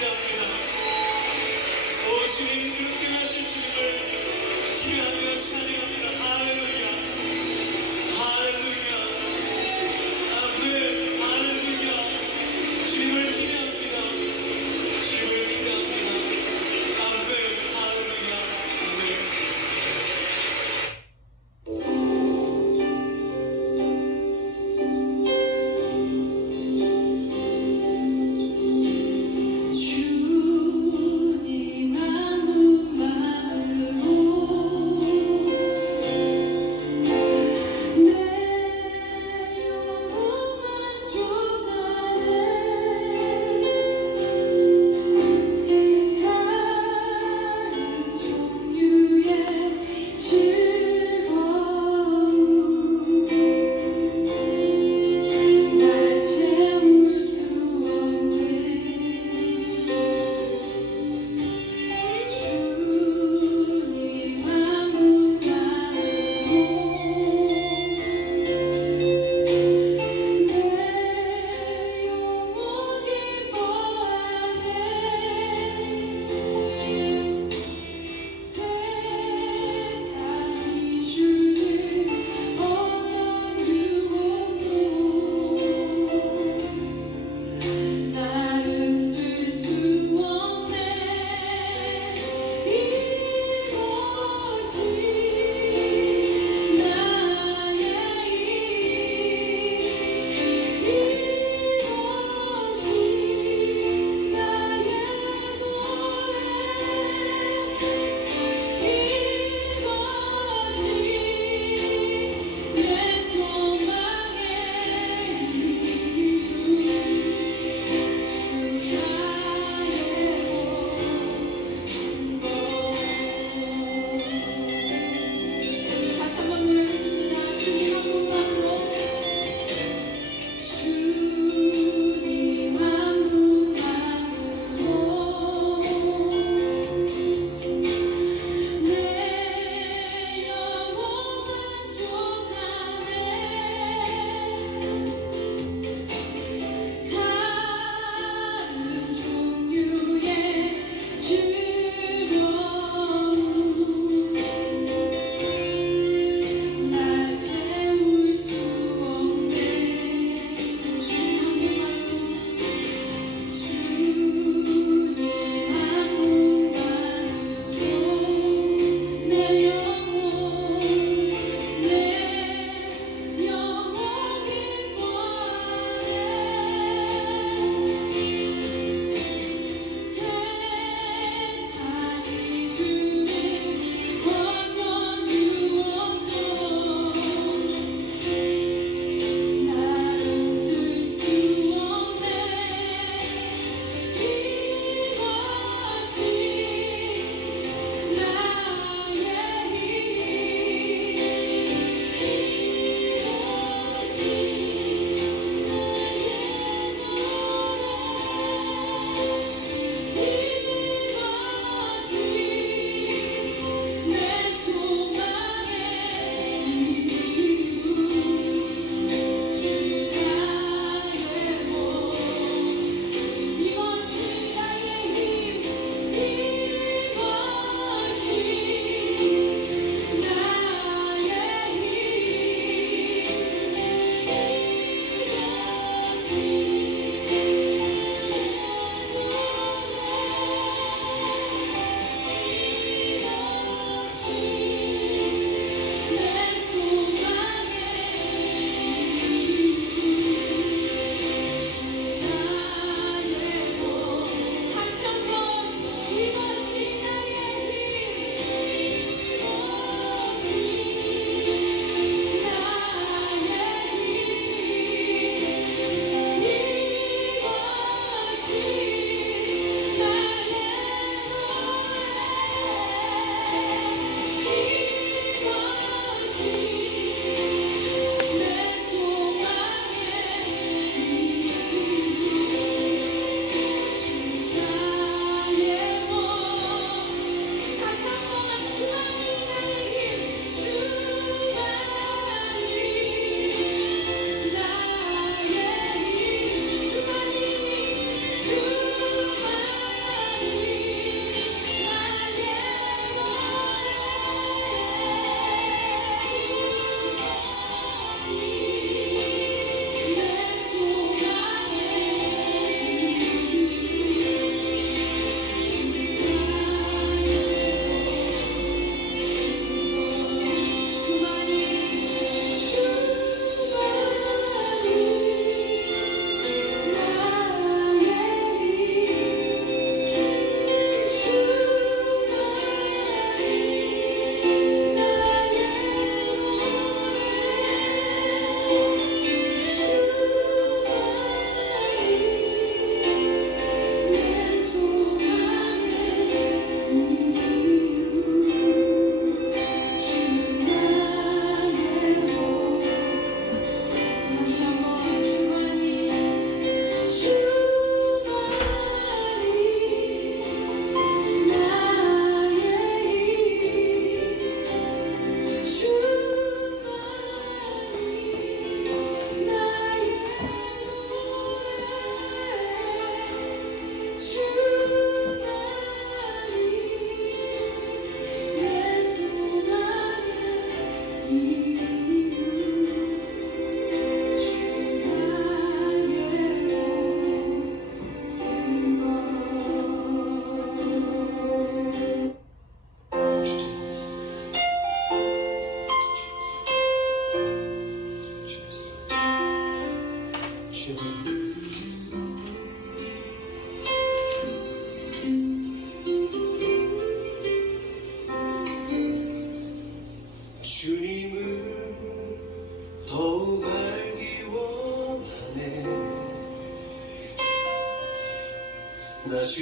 기대합니다. 오 주님 그렇게 하실 주님을 기대하며 찬양합니다. 할렐루야 할렐루야 아멘 할렐루야 주님을 기대합니다. 주님을 기대합니다. 아멘 할렐루야 아멘. 주님 한 분만으로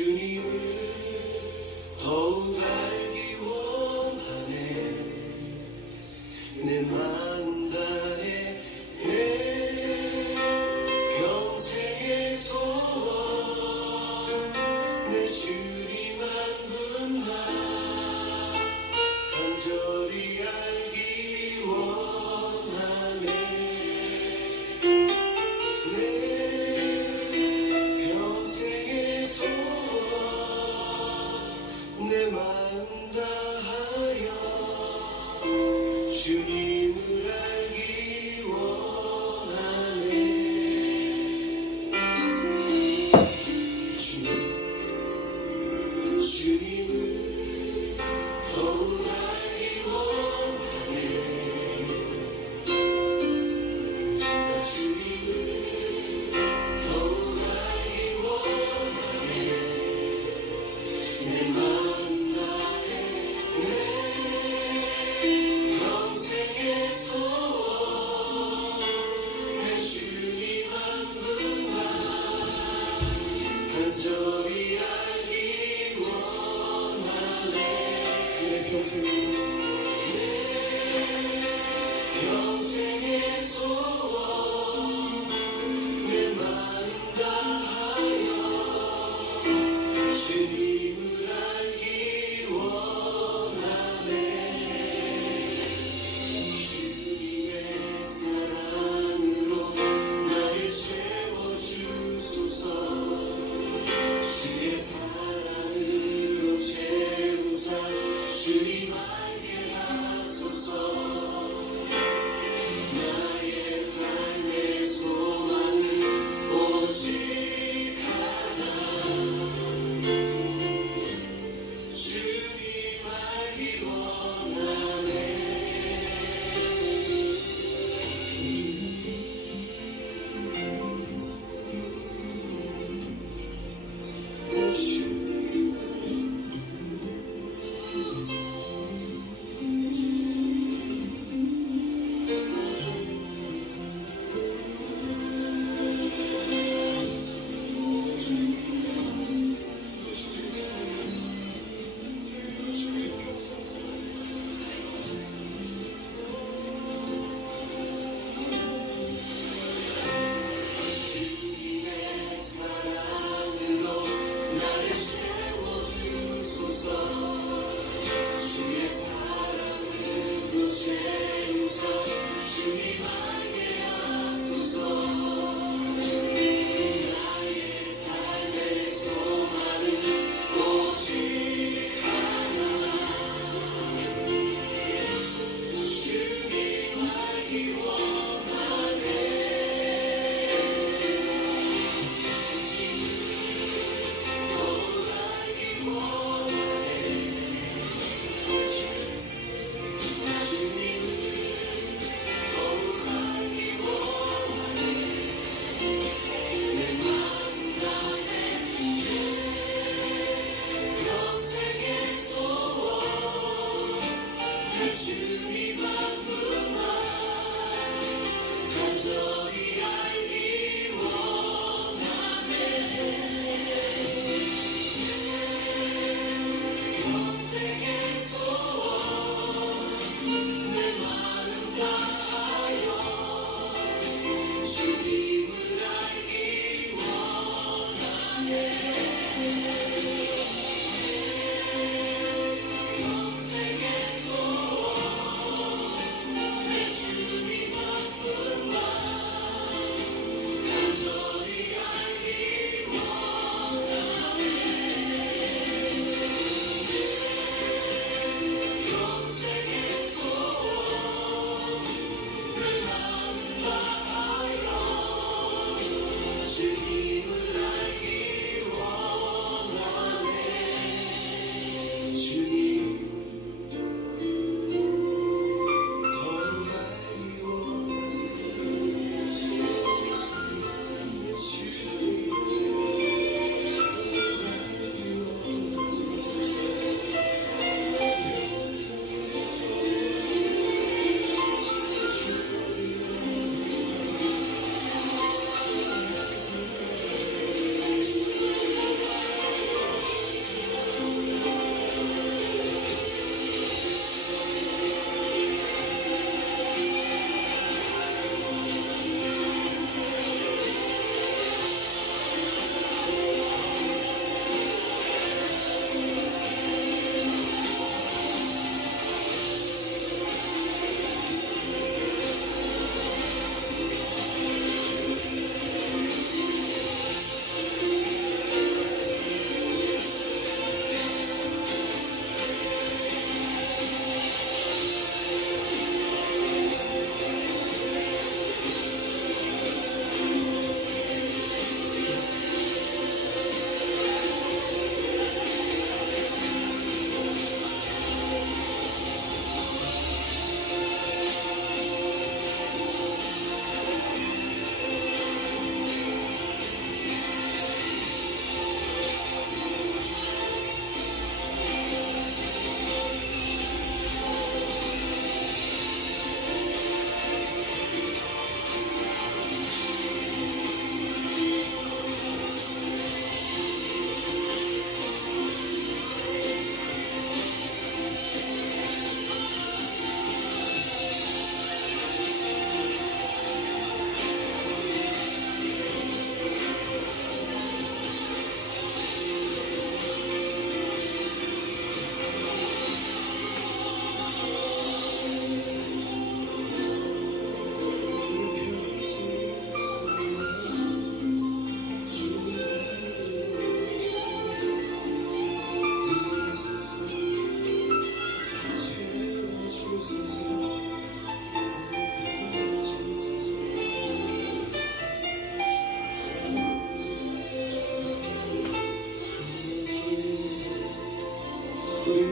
주님을 더욱 알기 원하네. 내 마음 다해 내 평생의 소원 내 주님 한 분만 간절히 알기 원하네. 내 평생의 소원 내 마음 다하여 주님을 알기 원하네. 주님을 더욱 알기 원하네. 주님을 더욱 알기 원하네. 내 마음 다해 내 평생의 소원 내 주님 한 분만 간절히 알기 원하네. 내 평생의 소원 내 평생의 소원 내 마음 다하여 주님을 알기 원하네. 주님의 사랑으로 나를 채워주소서. 주의 사랑으로 채우사 주님 알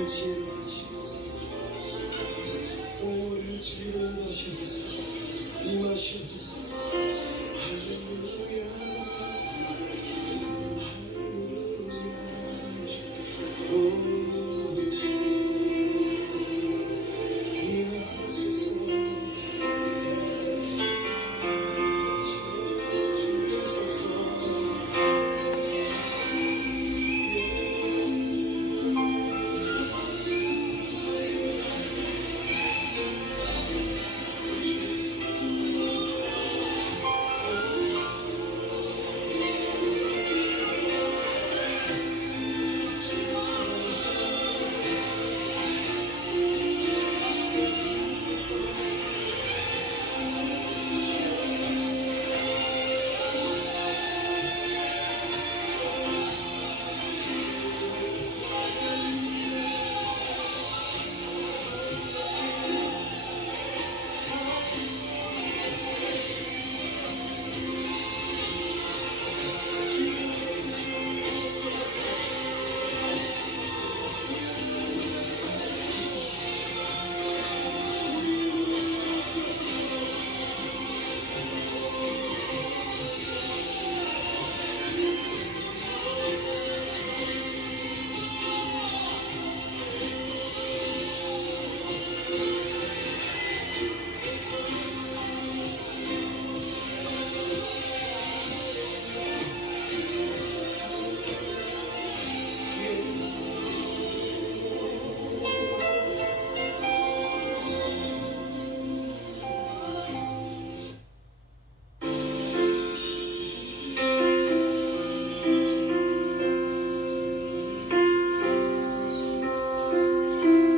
지루하시소서 오늘 지루하시소서 임하시옵소서 할렐루야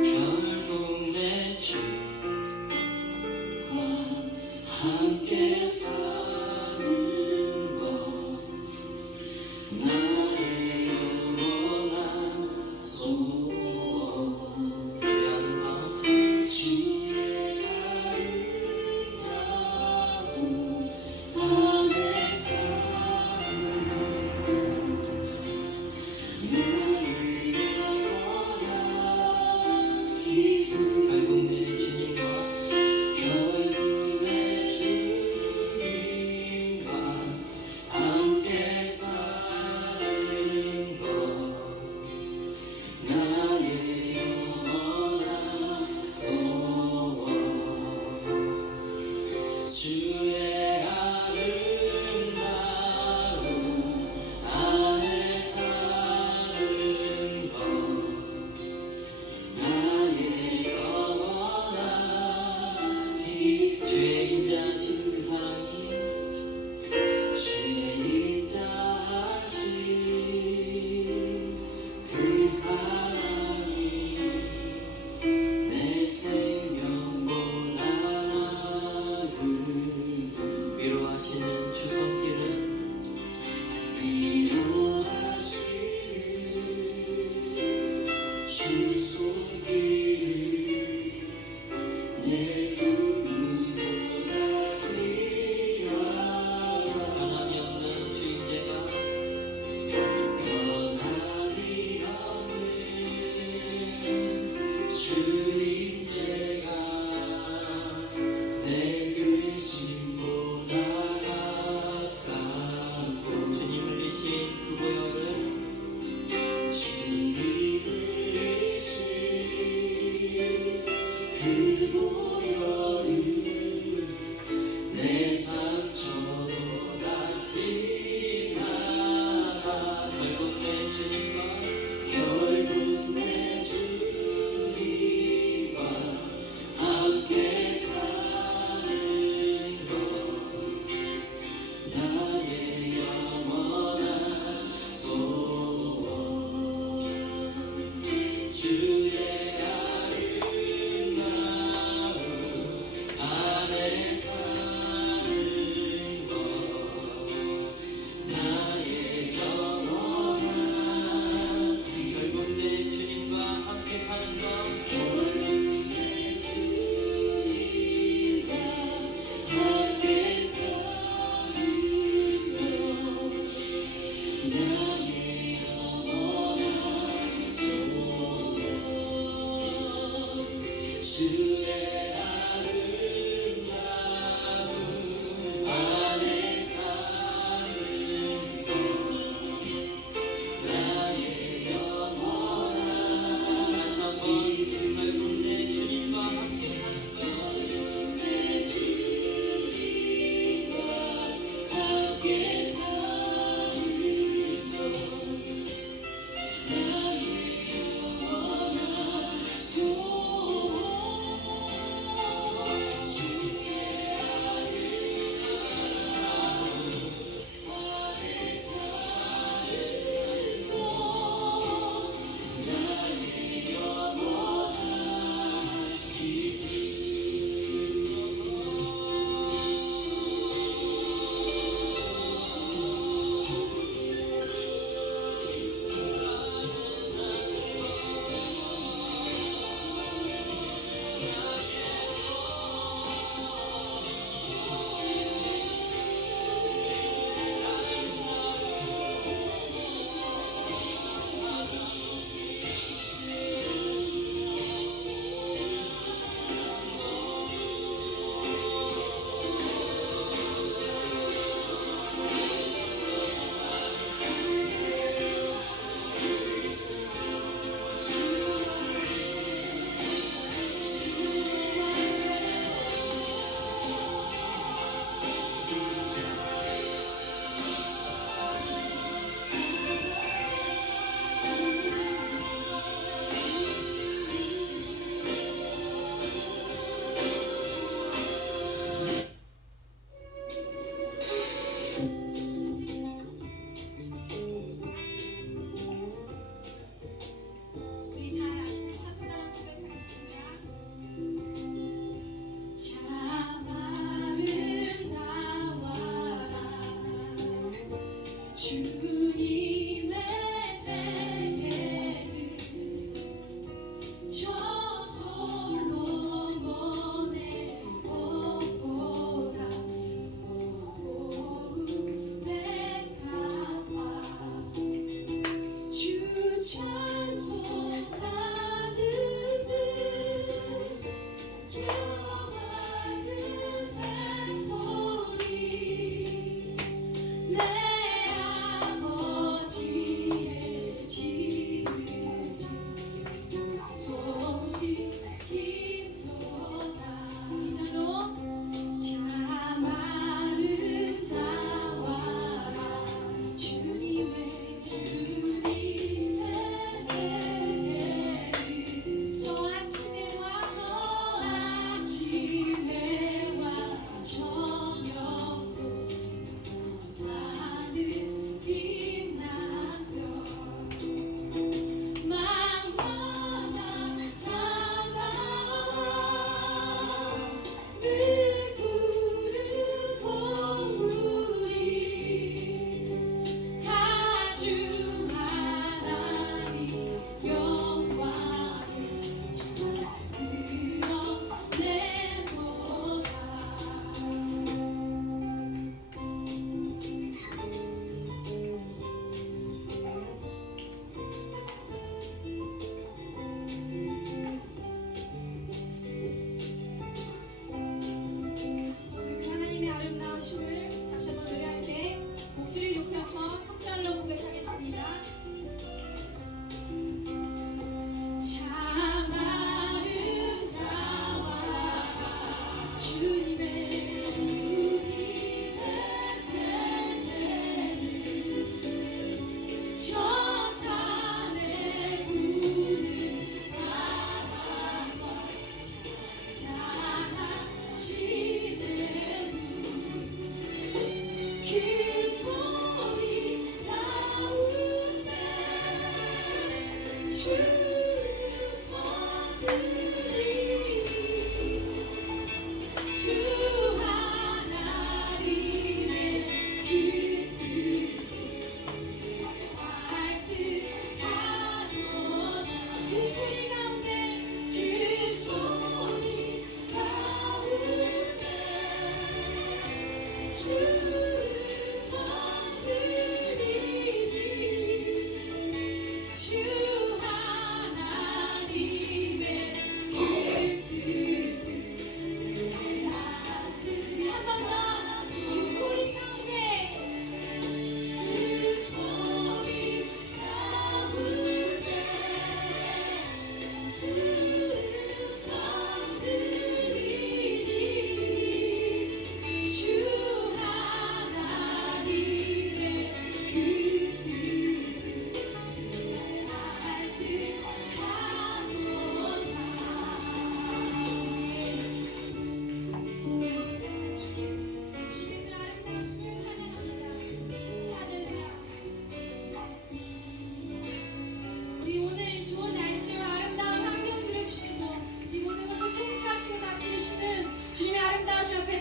결국 내 주와 함께 사는 것 나의 영원한 소원 주의 아름다운 안에 사는 나의 영원한 기쁨 결국 내 주님과 함께 사는 것 나의 영원한 소원 주의 아름다운 안에 사는 것 나의 영원한 주의 인자하신 그 사랑이 주의 인자하신 그 사랑이 내 생명보다 나은 위로하시는 주 손길은 주 손길을 내 눈보다 변함이 없는 주인제가 변함이 없는 주인제가 내 근심보다 가깝고 주님 흘리신 그 보혈은 주님 흘리신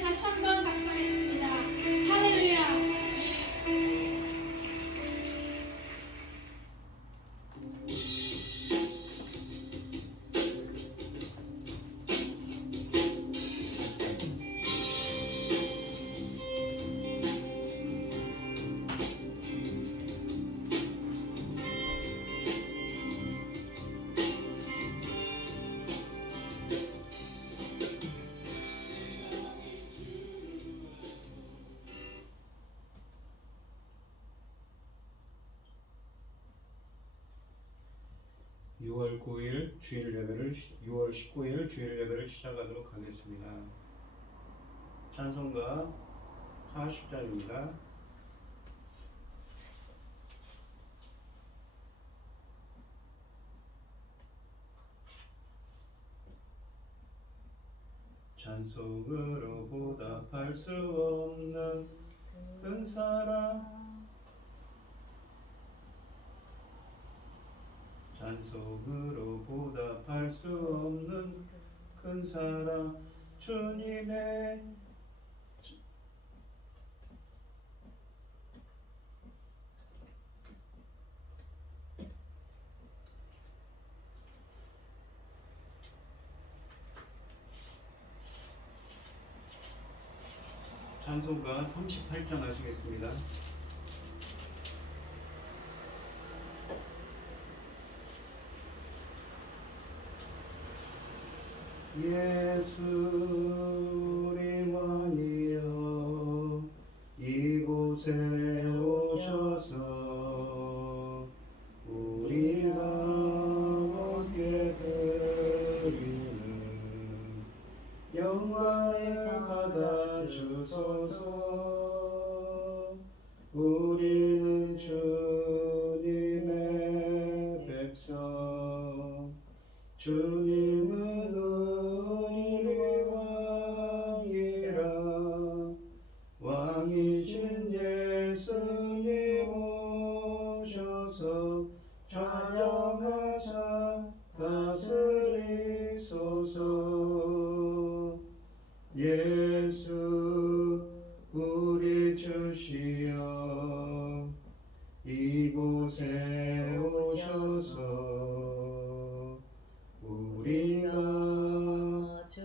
다시 한번 박수하겠습니다. 할렐루야. (6월 9일) 주일 예배를 6월 19일 주일 예배를 시작하도록 하겠습니다. 찬송가 40장입니다. 찬송으로 보답할 수 없는 큰 사랑, 찬송으로 보답할 수 없는 큰 사랑, 주님의 찬송가 38장 하시겠습니다. 예수 우리 왕이여 이곳에 오셔서 우리가 얻게 드리는 영광을 받아 주소서. 우리는 주님의 백성, 주님은 우리의 왕이라. 왕이신 예수님 오셔서 찬양하사 다스리소서. 예수 우리 주시여 이곳에 오셔서 우리가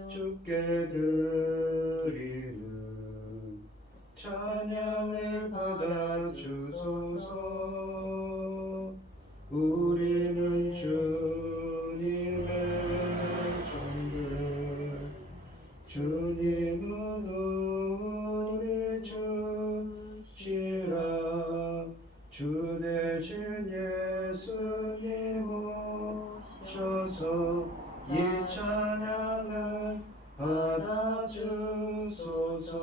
주께 드리는 찬양을 받아 주소서. 우리는 주님의 종들, 주님은 우리 주시라. 주 대신 예수님 오셔서 이 찬양을 받아 주소서.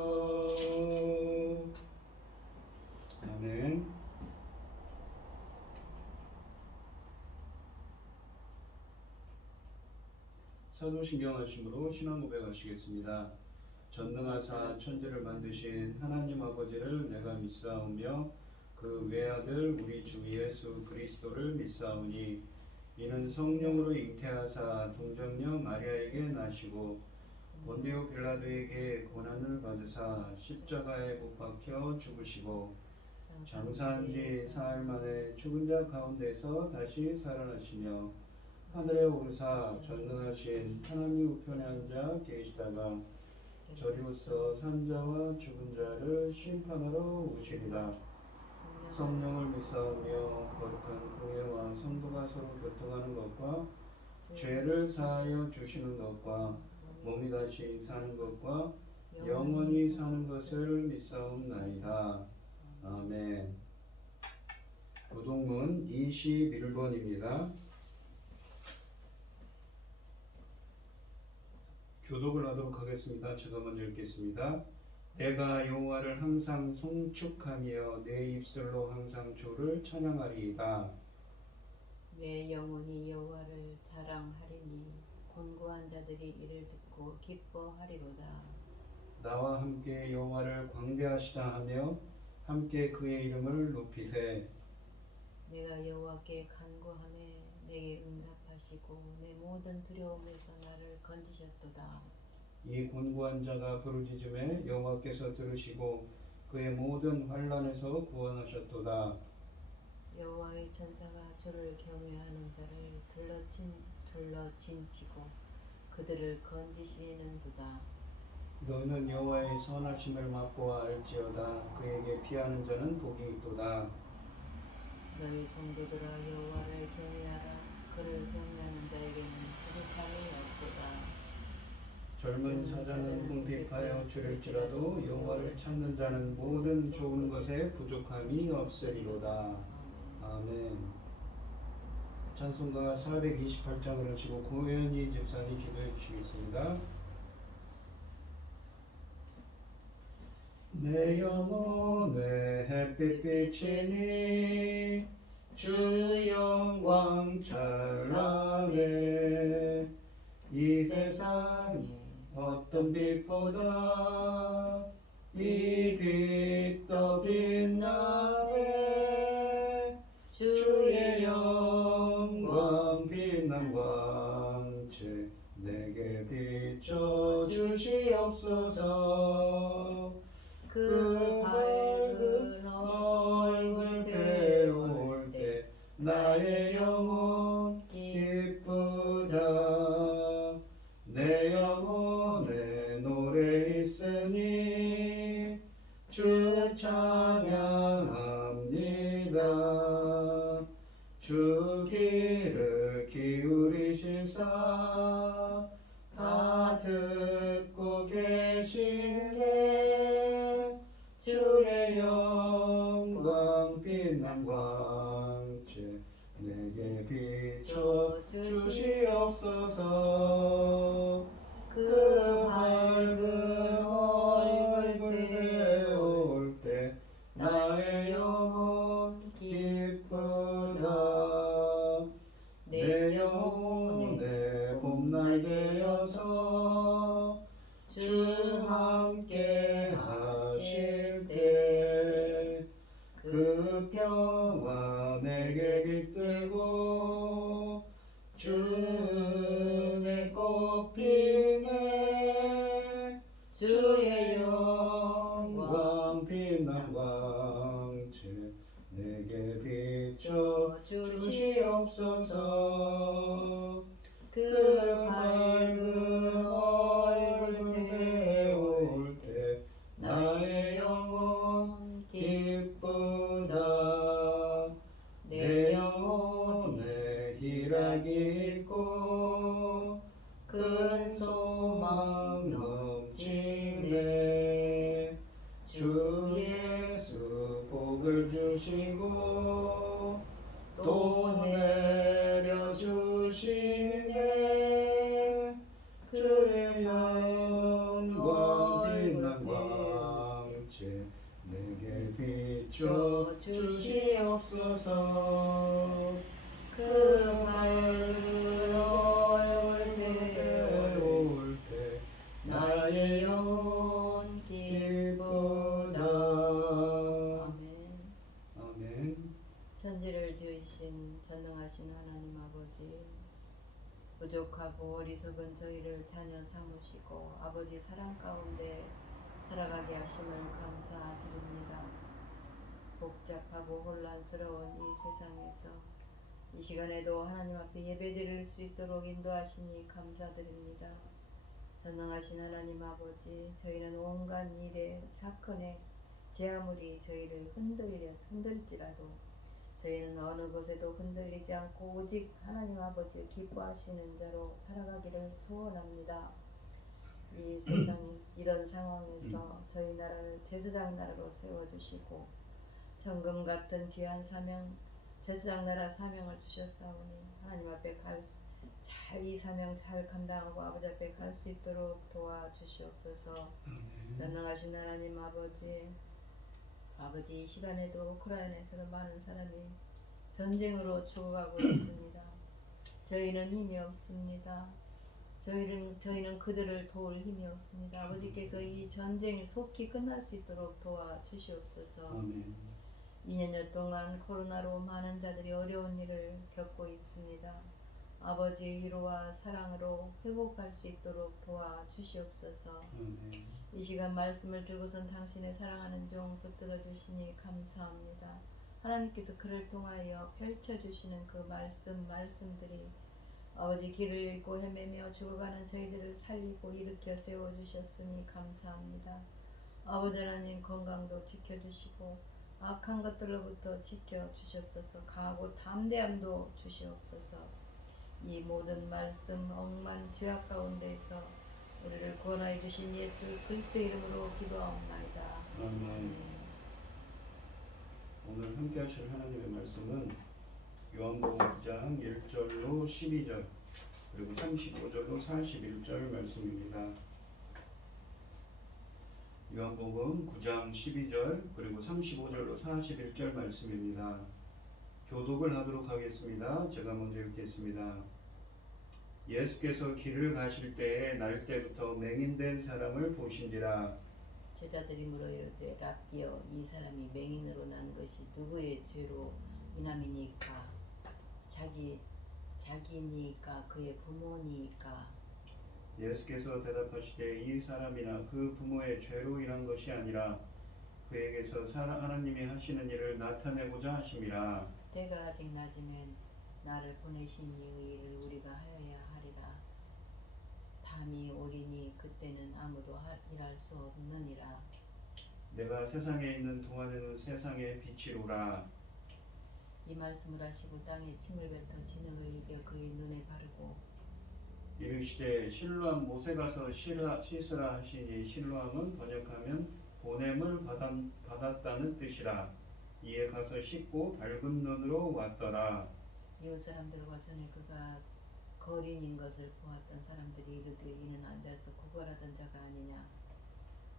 아멘. 사도신경 하심으로 신앙 고백하시겠습니다. 전능하사 천지를 만드신 하나님 아버지를 내가 믿사오며 그 외아들 우리 주 예수 그리스도를 믿사오니 이는 성령으로 잉태하사 동정녀 마리아에게 나시고 본디오 빌라도에게 고난을 받으사 십자가에 못 박혀 죽으시고 장사한 지 사흘 만에 죽은 자 가운데서 다시 살아나시며 하늘에 오르사 전능하신 하나님 우편에 앉아 계시다가 저리로서 산자와 죽은 자를 심판하러 오시리라. 성령을 믿사오며 거룩한 공예와 성도가 서로 교통하는 것과 죄를 사하여 주시는 것과 몸이 다시 사는 것과 영원히 사는 것을 믿사옵나이다. 아멘. 교동문 21번입니다. 교독을 하도록 하겠습니다. 제가 먼저 읽겠습니다. 내가 여호와를 항상 송축하며 내 입술로 항상 주를 찬양하리이다. 내 영혼이 여호와를 자랑하리니 곤고한 자들이 이를 듣고 기뻐하리로다. 나와 함께 여호와를 광대하시다 하며 함께 그의 이름을 높이세. 내가 여호와께 간구하매 내게 응답하시고 내 모든 두려움에서 나를 건지셨도다. 이 곤고한 자가 부르짖음에 여호와께서 들으시고 그의 모든 환난에서 구원하셨도다. 여호와의 천사가 주를 경외하는 자를 둘러진치고 그들을 건지시는도다. 너는 여호와의 선하심을 맛보 알지어다. 그에게 피하는 자는 복이 있도다. 너희 성도들아 여호와를 경외하라. 그를 경외하는 자에게는 부족함이 없도다. 젊은 사자는 궁핍하여 줄일지라도 여호와를 찾는 자는 모든 좋은 것에 부족함이 없으리로다. 아멘. 찬송가 428장을 하시고 고현희 집사님 기도해 주시겠습니다. 내 영혼의 햇빛 비치니 주 영광 찬란해. 이 세상이 어떤 빛보다 이 빛 더 빛나네. 주의 영광 빛난 광채 내게 비춰 주시옵소서. 그 밝은 얼굴 배울 때 나의 영혼 기쁘다. 내 영혼에 노래 있으니 주 찬양합니다. 주 귀를 기울이시사 다 듣고 계시네. 주의 영광 빛난 광채 내게 비춰 주시옵소서. 그 밝은 얼굴 배울 때 나의 영혼 기쁘다. 내 영혼의 봄날 되어서 주 함께 하실 때 그 평화 내게 깃들고 주의 꽃 피네. 주의 영광 빛난 광채 내게 비춰 주시옵소서. 그 밝은 얼굴 배울 때 나의 영혼 기쁘다. 내 영혼에 희락이 있고 큰 소망 넘치네. 주 예수 복을 주시고 또 내려주시네. 주의 영광 빛난 광채 내게 비춰 주시옵소서. 그 밝은 얼굴 배울 때 나의 영혼 기쁘다. 아멘. 아멘. 천지를 지으신 전능하신 하나님 아버지, 부족하고 어리석은 저희를 자녀 삼으시고 아버지 사랑 가운데 살아가게 하심을 감사드립니다. 복잡하고 혼란스러운 이 세상에서 이 시간에도 하나님 앞에 예배드릴 수 있도록 인도하시니 감사드립니다. 전능하신 하나님 아버지, 저희는 온갖 일에 사건에 제 아무리 저희를 흔들지라도 저희는 어느 것에도 흔들리지 않고 오직 하나님 아버지 기뻐하시는 자로 살아가기를 소원합니다. 이 세상 이런 상황에서 저희 나라를 제사장 나라로 세워주시고 정금 같은 귀한 사명, 제사장 나라 사명을 주셨사오니 하나님 앞에 이 사명 잘 감당하고 아버지 앞에 갈 수 있도록 도와주시옵소서. 전능하신 하나님 아버지 이 시간에도 우크라이나에서 많은 사람이 전쟁으로 죽어가고 있습니다. 저희는 힘이 없습니다. 저희는 그들을 도울 힘이 없습니다. 아버지께서 이 전쟁이 속히 끝날 수 있도록 도와주시옵소서. 아멘. 2년여 동안 코로나로 많은 자들이 어려운 일을 겪고 있습니다. 아버지의 위로와 사랑으로 회복할 수 있도록 도와주시옵소서. 아멘. 이 시간 말씀을 들고선 당신의 사랑하는 종 붙들어 주시니 감사합니다. 하나님께서 그를 통하여 펼쳐주시는 그 말씀들이 아버지 길을 잃고 헤매며 죽어가는 저희들을 살리고 일으켜 세워주셨으니 감사합니다. 아버지 하나님 건강도 지켜주시고 악한 것들로부터 지켜주시옵소서. 강하고 담대함도 주시옵소서. 이 모든 말씀 억만 죄악 가운데에서 우리를 구원하여 주신 예수 그리스도의 이름으로 기도하옵나이다. 아멘. 오늘 함께 하실 하나님의 말씀은 요한복음 9장 1절로 12절 그리고 35절로 41절 말씀입니다. 요한복음 9장 12절 그리고 35절로 41절 말씀입니다. 교독을 하도록 하겠습니다. 제가 먼저 읽겠습니다. 예수께서 길을 가실 때에 날 때부터 맹인된 사람을 보신지라. 제자들이 물어 이르되 라삐여 이 사람이 맹인으로 난 것이 누구의 죄로 인함이니까 자기니까 그의 부모니까. 예수께서 대답하시되 이 사람이나 그 부모의 죄로 인한 것이 아니라 그에게서 하나님이 하시는 일을 나타내고자 하심이라. 때가 아직 낮으면 나를 보내신 이의 일을 우리가 하여야 하리라. 밤이 오리니 그때는 아무도 일할 수 없느니라. 내가 세상에 있는 동안에는 세상의 빛이로라. 이 말씀을 하시고 땅에 침을 뱉어 진흙을 이겨 그의 눈에 바르고 이르시되 실로암 못에 가서 씻으라 하시니 실로암은 번역하면 보냄을 받았다는 뜻이라. 이에 가서 씻고 밝은 눈으로 왔더라. 이웃 사람들과 전에 그가 거린인 것을 보았던 사람들이 이르되 이는 앉아서 구걸하던 자가 아니냐.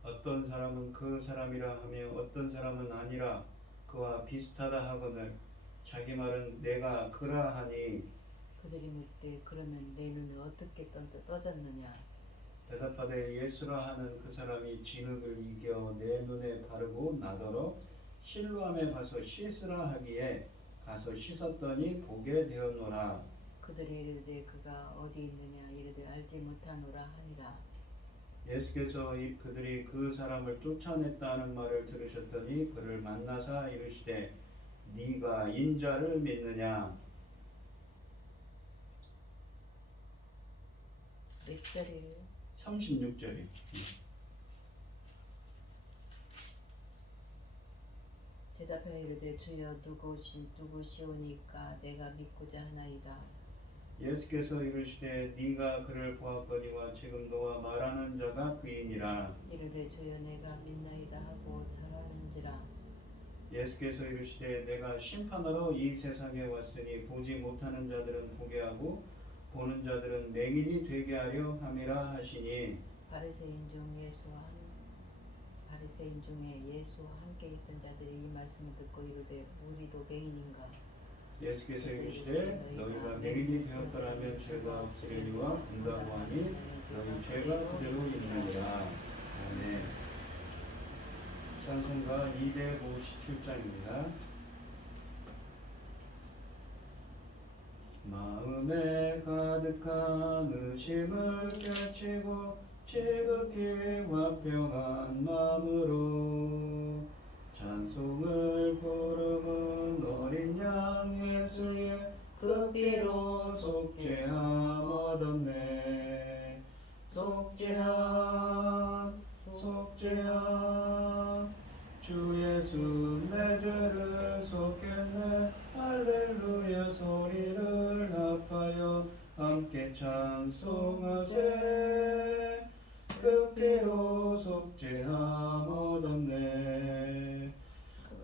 어떤 사람은 그 사람이라 하며 어떤 사람은 아니라 그와 비슷하다 하거늘 자기 말은 내가 그라 하니. 그들이 묻되 그러면 내 눈에 어떻게 떠졌느냐. 대답하되 예수라 하는 그 사람이 진흙을 이겨 내 눈에 바르고 나더러 실로암에 가서 씻으라 하기에 가서 씻었더니 보게 되었노라. 그들이 이르되 그가 어디 있느냐. 이르되 알지 못하노라 하니라. 예수께서 그들이 그 사람을 쫓아냈다는 말을 들으셨더니 그를 만나사 이르시되 네가 인자를 믿느냐. 몇 절이에요? 36절이. 대답하여 이르되 주여 누구시오니까 내가 믿고자 하나이다. 예수께서 이르시되 네가 그를 보았거니와 지금 너와 말하는 자가 그이니라. 이르되 주여 내가 믿나이다 하고 절하는지라. 예수께서 이르시되 내가 심판하러 이 세상에 왔으니 보지 못하는 자들은 보게 하고 보는 자들은 맹인이 되게 하려 함이라 하시니. 바리새인 중에 예수와 함께 있던 자들이 이 말씀을 듣고 이르되 우리도 맹인인가. 예수께서 이르시되 너희가 맹인이 되었더라면 죄가 없으려니와 본다고 하니 너희 죄가 그대로 있느니라. 아멘. 찬송가 257장입니다. 마음에 가득한 의심을 깨치고 지극히 화평한 마음으로 찬송을 부르는 어린 양 예수의 그 피로 속죄함 얻었네. 속죄함 속죄함 주 예수 내 죄를 속겠네. 할렐루야 소리를 합하여 함께 찬송하세. 그 피로 속죄함 얻었네.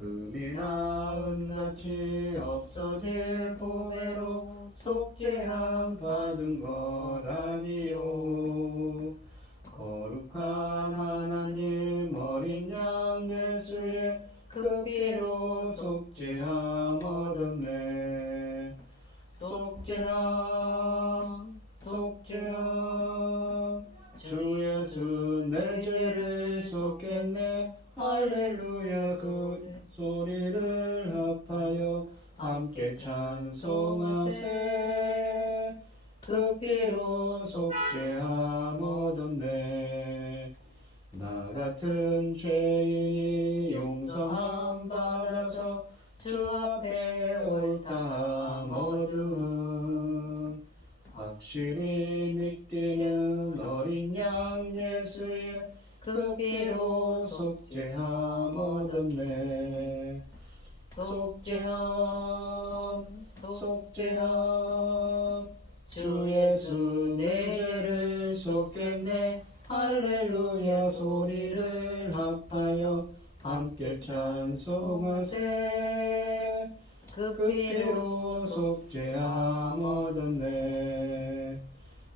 금이나 은같이 없어질 보배로 속죄함 받은 것 아니요. 거룩한 하나님 어린 양 예수의 그 피로 속죄함 얻었네. 속죄함 속죄함 주 예수 내 죄를 속겠네. 할렐루야 소리를 합하여 함께 찬송하세. 그 피로 속죄함 얻었네. 나 같은 죄인이 용서함 받아서 주 앞에 옳다함 얻음. 확실히 믿기는 어린 양 예수의 그 피로 속죄함 얻었네. 속죄함 속죄함 주 예수 내 죄를 속겠네. 할렐루야 소리를 합하여 함께 찬송하세. 그 피로 속죄함 얻었네.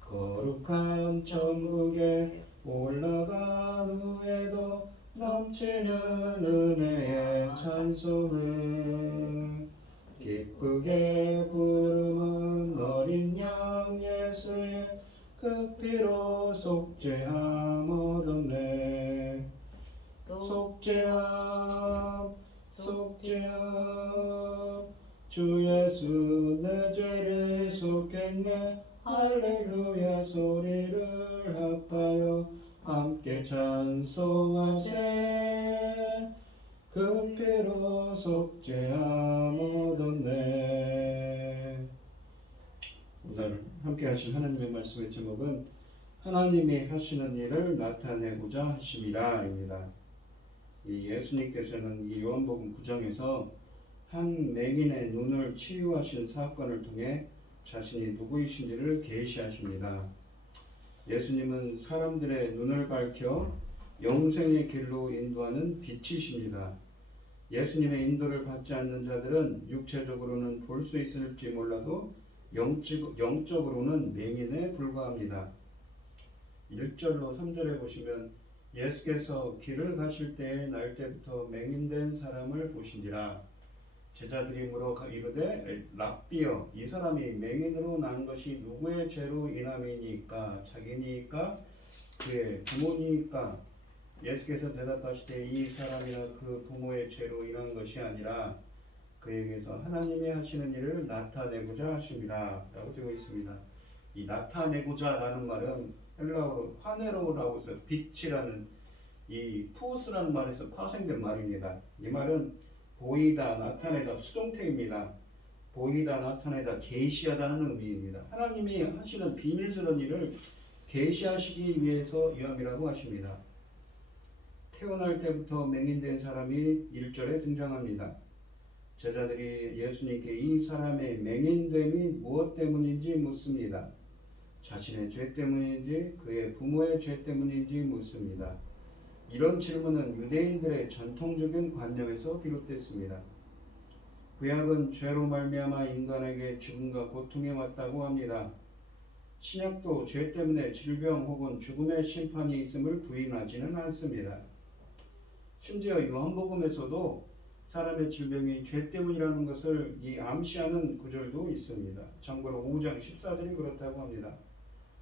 거룩한 천국에 올라간 후에도 넘치는 은혜의 찬송을 기쁘게 부르는 어린 양 예수의 그 피로 속죄함 얻었네. 속죄함 속죄함 주 예수 내 죄를 속겠네. 할렐루야 소리를 합하여 함께 찬송하세. 그 피로 속죄함 얻었네. 오늘 함께 하신 하나님의 말씀의 제목은 하나님이 하시는 일을 나타내고자 하심이라입니다. 이 예수님께서는 이 요한복음 9장에서 한 맹인의 눈을 치유하신 사건을 통해 자신이 누구이신지를 계시하십니다. 예수님은 사람들의 눈을 밝혀 영생의 길로 인도하는 빛이십니다. 예수님의 인도를 받지 않는 자들은 육체적으로는 볼 수 있을지 몰라도 영적으로는 맹인에 불과합니다. 1절로 3절에 보시면 예수께서 길을 가실 때에 날 때부터 맹인된 사람을 보신지라. 제자들이 물어 이르되 랍비여 이 사람이 맹인으로 난 것이 누구의 죄로 인함이니까 자기니까 그의 부모니까. 예수께서 대답하시되 이 사람이나 그 부모의 죄로 인한 것이 아니라 그에게서 하나님이 하시는 일을 나타내고자 하심이라 라고 되어 있습니다. 이 나타내고자 라는 말은 헬라어로 파네로라고 해서 빛이라는 이 푸스라는 말에서 파생된 말입니다. 이 말은 보이다, 나타내다, 수동태입니다. 보이다, 나타내다, 계시하다는 의미입니다. 하나님이 하시는 비밀스러운 일을 계시하시기 위해서 이함이라고 하십니다. 태어날 때부터 맹인된 사람이 1절에 등장합니다. 제자들이 예수님께 이 사람의 맹인됨이 무엇 때문인지 묻습니다. 자신의 죄 때문인지 그의 부모의 죄 때문인지 묻습니다. 이런 질문은 유대인들의 전통적인 관념에서 비롯됐습니다. 구약은 죄로 말미암아 인간에게 죽음과 고통이 왔다고 합니다. 신약도 죄 때문에 질병 혹은 죽음의 심판이 있음을 부인하지는 않습니다. 심지어 요한복음에서도 사람의 질병이 죄 때문이라는 것을 암시하는 구절도 있습니다. 참고로 5장 14절이 그렇다고 합니다.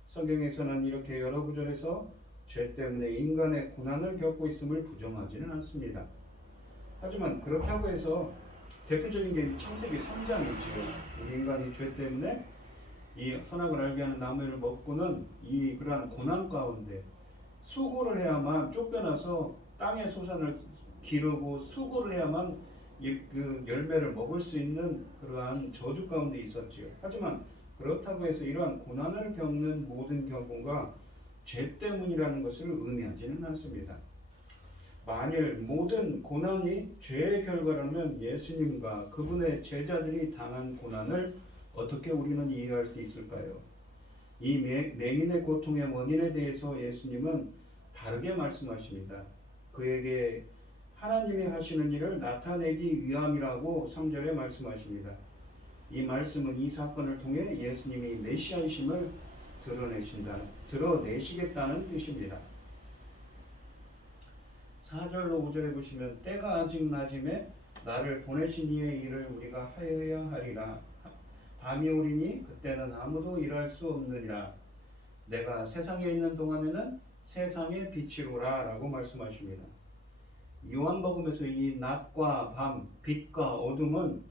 성경에서는 이렇게 여러 구절에서 죄 때문에 인간의 고난을 겪고 있음을 부정하지는 않습니다. 하지만 그렇다고 해서 대표적인 게 창세기 3장이지요. 우리 인간이 죄 때문에 이 선악을 알게 하는 나무를 먹고는 이 그러한 고난 가운데 수고를 해야만 쫓겨나서 땅의 소산을 기르고 수고를 해야만 그 열매를 먹을 수 있는 그러한 저주 가운데 있었지요. 하지만 그렇다고 해서 이러한 고난을 겪는 모든 경우가 죄 때문이라는 것을 의미하지는 않습니다. 만일 모든 고난이 죄의 결과라면 예수님과 그분의 제자들이 당한 고난을 어떻게 우리는 이해할 수 있을까요? 이 맹인의 고통의 원인에 대해서 예수님은 다르게 말씀하십니다. 그에게 하나님이 하시는 일을 나타내기 위함이라고 3절에 말씀하십니다. 이 말씀은 이 사건을 통해 예수님이 메시아이심을 드러내시겠다는 뜻입니다. 4절로 5절에 보시면 때가 아직 낮음에 나를 보내신 이의 일을 우리가 하여야 하리라. 밤이 오리니 그때는 아무도 일할 수 없느니라. 내가 세상에 있는 동안에는 세상의 빛이로라 라고 말씀하십니다. 요한복음에서 이 낮과 밤, 빛과 어둠은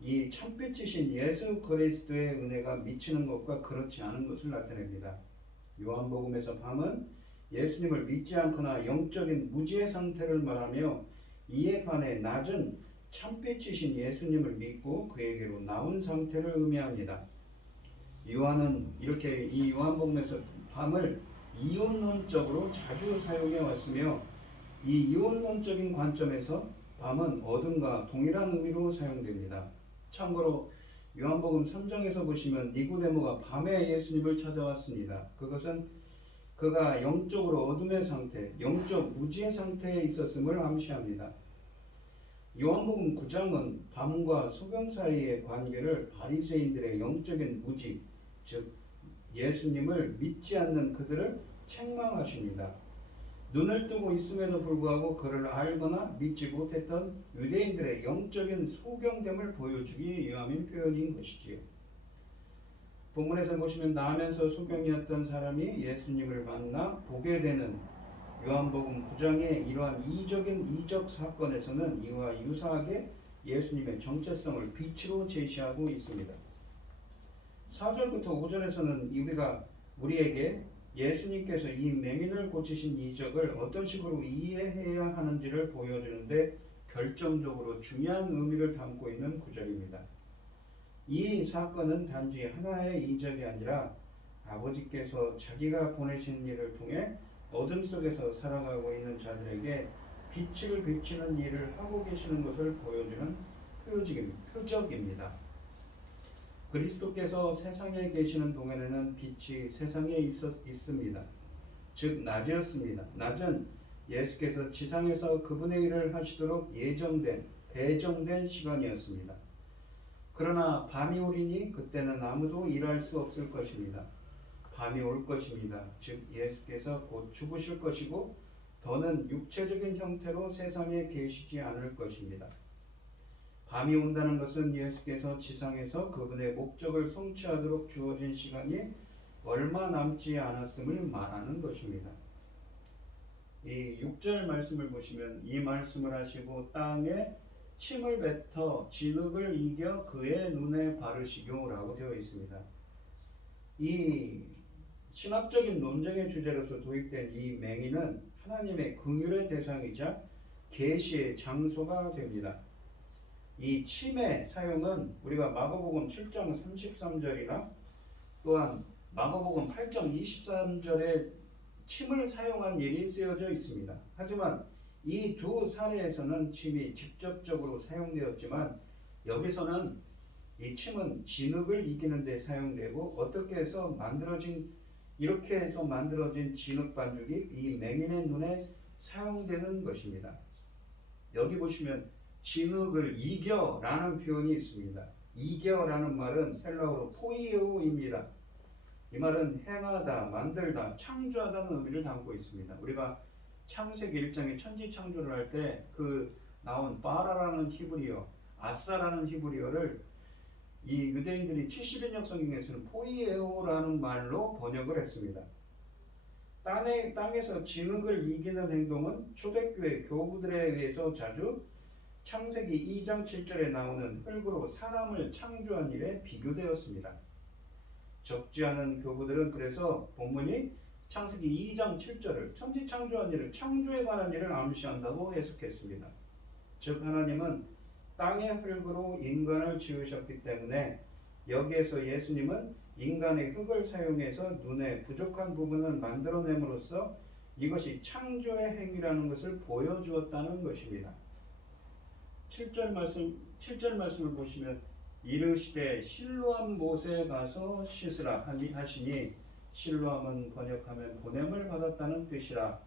이 참빛이신 예수 그리스도의 은혜가 미치는 것과 그렇지 않은 것을 나타냅니다. 요한복음에서 밤은 예수님을 믿지 않거나 영적인 무지의 상태를 말하며 이에 반해 낮은 참빛이신 예수님을 믿고 그에게로 나온 상태를 의미합니다. 요한은 이렇게 이 요한복음에서 밤을 이원론적으로 자주 사용해 왔으며 이 이원론적인 관점에서 밤은 어둠과 동일한 의미로 사용됩니다. 참고로 요한복음 3장에서 보시면 니고데모가 밤에 예수님을 찾아왔습니다. 그것은 그가 영적으로 어둠의 상태, 영적 무지의 상태에 있었음을 암시합니다. 요한복음 9장은 밤과 소경 사이의 관계를 바리새인들의 영적인 무지, 즉 예수님을 믿지 않는 그들을 책망하십니다. 눈을 뜨고 있음에도 불구하고 그를 알거나 믿지 못했던 유대인들의 영적인 소경됨을 보여주기 위함인 표현인 것이지요. 본문에서 보시면 나면서 소경이었던 사람이 예수님을 만나 보게 되는 요한복음 9장의 이러한 이적 사건에서는 이와 유사하게 예수님의 정체성을 빛으로 제시하고 있습니다. 4절부터 5절에서는 우리에게 예수님께서 이 맹인을 고치신 이적을 어떤 식으로 이해해야 하는지를 보여주는데 결정적으로 중요한 의미를 담고 있는 구절입니다. 이 사건은 단지 하나의 이적이 아니라 아버지께서 자기가 보내신 일을 통해 어둠 속에서 살아가고 있는 자들에게 빛을 비치는 일을 하고 계시는 것을 보여주는 표적입니다. 그리스도께서 세상에 계시는 동안에는 빛이 세상에 있습니다. 즉 낮이었습니다. 낮은 예수께서 지상에서 그분의 일을 하시도록 배정된 시간이었습니다. 그러나 밤이 오리니 그때는 아무도 일할 수 없을 것입니다. 밤이 올 것입니다. 즉 예수께서 곧 죽으실 것이고 더는 육체적인 형태로 세상에 계시지 않을 것입니다. 밤이 온다는 것은 예수께서 지상에서 그분의 목적을 성취하도록 주어진 시간이 얼마 남지 않았음을 말하는 것입니다. 이 6절 말씀을 보시면 이 말씀을 하시고 땅에 침을 뱉어 진흙을 이겨 그의 눈에 바르시고라고 되어 있습니다. 이 신학적인 논쟁의 주제로서 도입된 이 맹인은 하나님의 긍휼의 대상이자 계시의 장소가 됩니다. 이 침의 사용은 우리가 마가복음 7장 33절이나 또한 마가복음 8장 23절에 침을 사용한 일이 쓰여져 있습니다. 하지만 이 두 사례에서는 침이 직접적으로 사용되었지만 여기서는 이 침은 진흙을 이기는 데 사용되고 이렇게 해서 만들어진 진흙 반죽이 이 맹인의 눈에 사용되는 것입니다. 여기 보시면 진흙을 이겨라는 표현이 있습니다. 이겨라는 말은 헬라어로 포이에오입니다. 이 말은 행하다, 만들다, 창조하다는 의미를 담고 있습니다. 우리가 창세기 1장에 천지 창조를 할 때 그 나온 바라라는 히브리어, 아사라는 히브리어를 이 유대인들이 70인역 성경에서는 포이에오라는 말로 번역을 했습니다. 땅에서 진흙을 이기는 행동은 초대교회 교부들에 의해서 자주 창세기 2장 7절에 나오는 흙으로 사람을 창조한 일에 비교되었습니다. 적지 않은 교부들은 그래서 본문이 창세기 2장 7절을 천지 창조한 일을 창조에 관한 일을 암시한다고 해석했습니다. 즉 하나님은 땅의 흙으로 인간을 지으셨기 때문에 여기에서 예수님은 인간의 흙을 사용해서 눈에 부족한 부분을 만들어냄으로써 이것이 창조의 행위라는 것을 보여주었다는 것입니다. 7절 말씀을 보시면 이르시되 실로암 못에 가서 씻으라 하시니 실로암은 번역하면 보냄을 받았다는 뜻이라.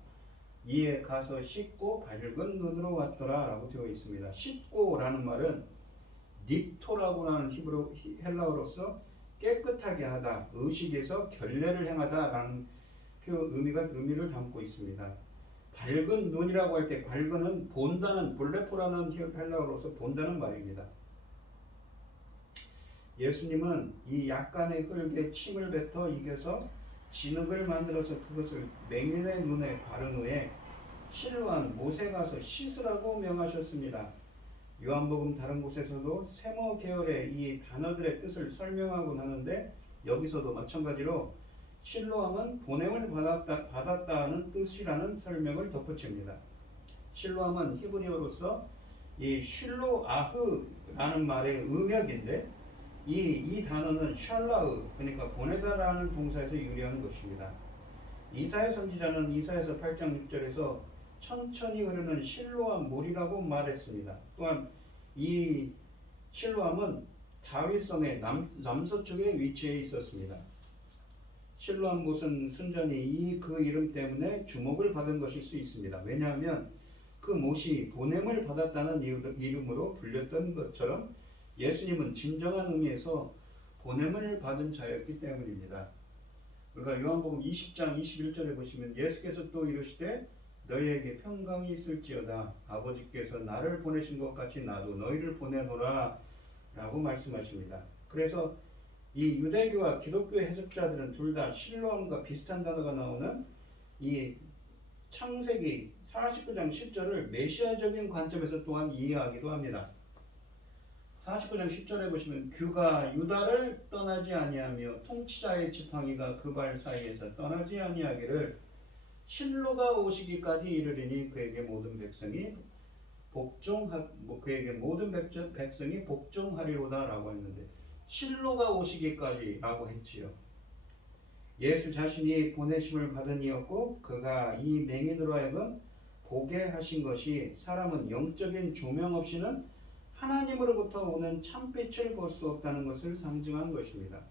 이에 가서 씻고 밝은 눈으로 왔더라 라고 되어 있습니다. 씻고라는 말은 닉토라고 하는 헬라어로서 깨끗하게 하다, 의식에서 결례를 행하다 라는 의미를 담고 있습니다. 밝은 눈이라고 할 때 밝은은 본다는 볼레포라는 헬라어로서 본다는 말입니다. 예수님은 이 약간의 흙에 침을 뱉어 이겨서 진흙을 만들어서 그것을 맹인의 눈에 바른 후에 실로암 못에 가서 씻으라고 명하셨습니다. 요한복음 다른 곳에서도 세모 계열의 이 단어들의 뜻을 설명하곤 하는데 여기서도 마찬가지로 실로암은 보냄을 받았다는 뜻이라는 설명을 덧붙입니다. 실로암은 히브리어로서 이 실로아흐라는 말의 음역인데 이 단어는 샬라흐, 그러니까 보내다라는 동사에서 유래한 것입니다. 이사야 선지자는 이사야서 8장 6절에서 천천히 흐르는 실로암 물이라고 말했습니다. 또한 이 실로암은 다윗성의 남서쪽에 위치해 있었습니다. 실로암 못은 순전히 그 이름 때문에 주목을 받은 것일 수 있습니다. 왜냐하면 그 못이 보냄을 받았다는 이름으로 불렸던 것처럼 예수님은 진정한 의미에서 보냄을 받은 자였기 때문입니다. 그러니까 요한복음 20장 21절에 보시면 예수께서 또 이르시되 너희에게 평강이 있을지어다. 아버지께서 나를 보내신 것 같이 나도 너희를 보내노라 라고 말씀하십니다. 그래서 이 유대교와 기독교의 해석자들은 둘 다 실로암과 비슷한 단어가 나오는 이 창세기 49장 10절을 메시아적인 관점에서 또한 이해하기도 합니다. 49장 10절에 보시면 규가 유다를 떠나지 아니하며 통치자의 지팡이가 그 발 사이에서 떠나지 아니하기를 실로가 오시기까지 이르리니 그에게 모든 백성이 복종하리로다라고 했는데 실로가 오시기까지라고 했지요. 예수 자신이 보내심을 받은 이였고 그가 이 맹인으로 하여금 보게 하신 것이 사람은 영적인 조명 없이는 하나님으로부터 오는 참빛을 볼 수 없다는 것을 상징한 것입니다.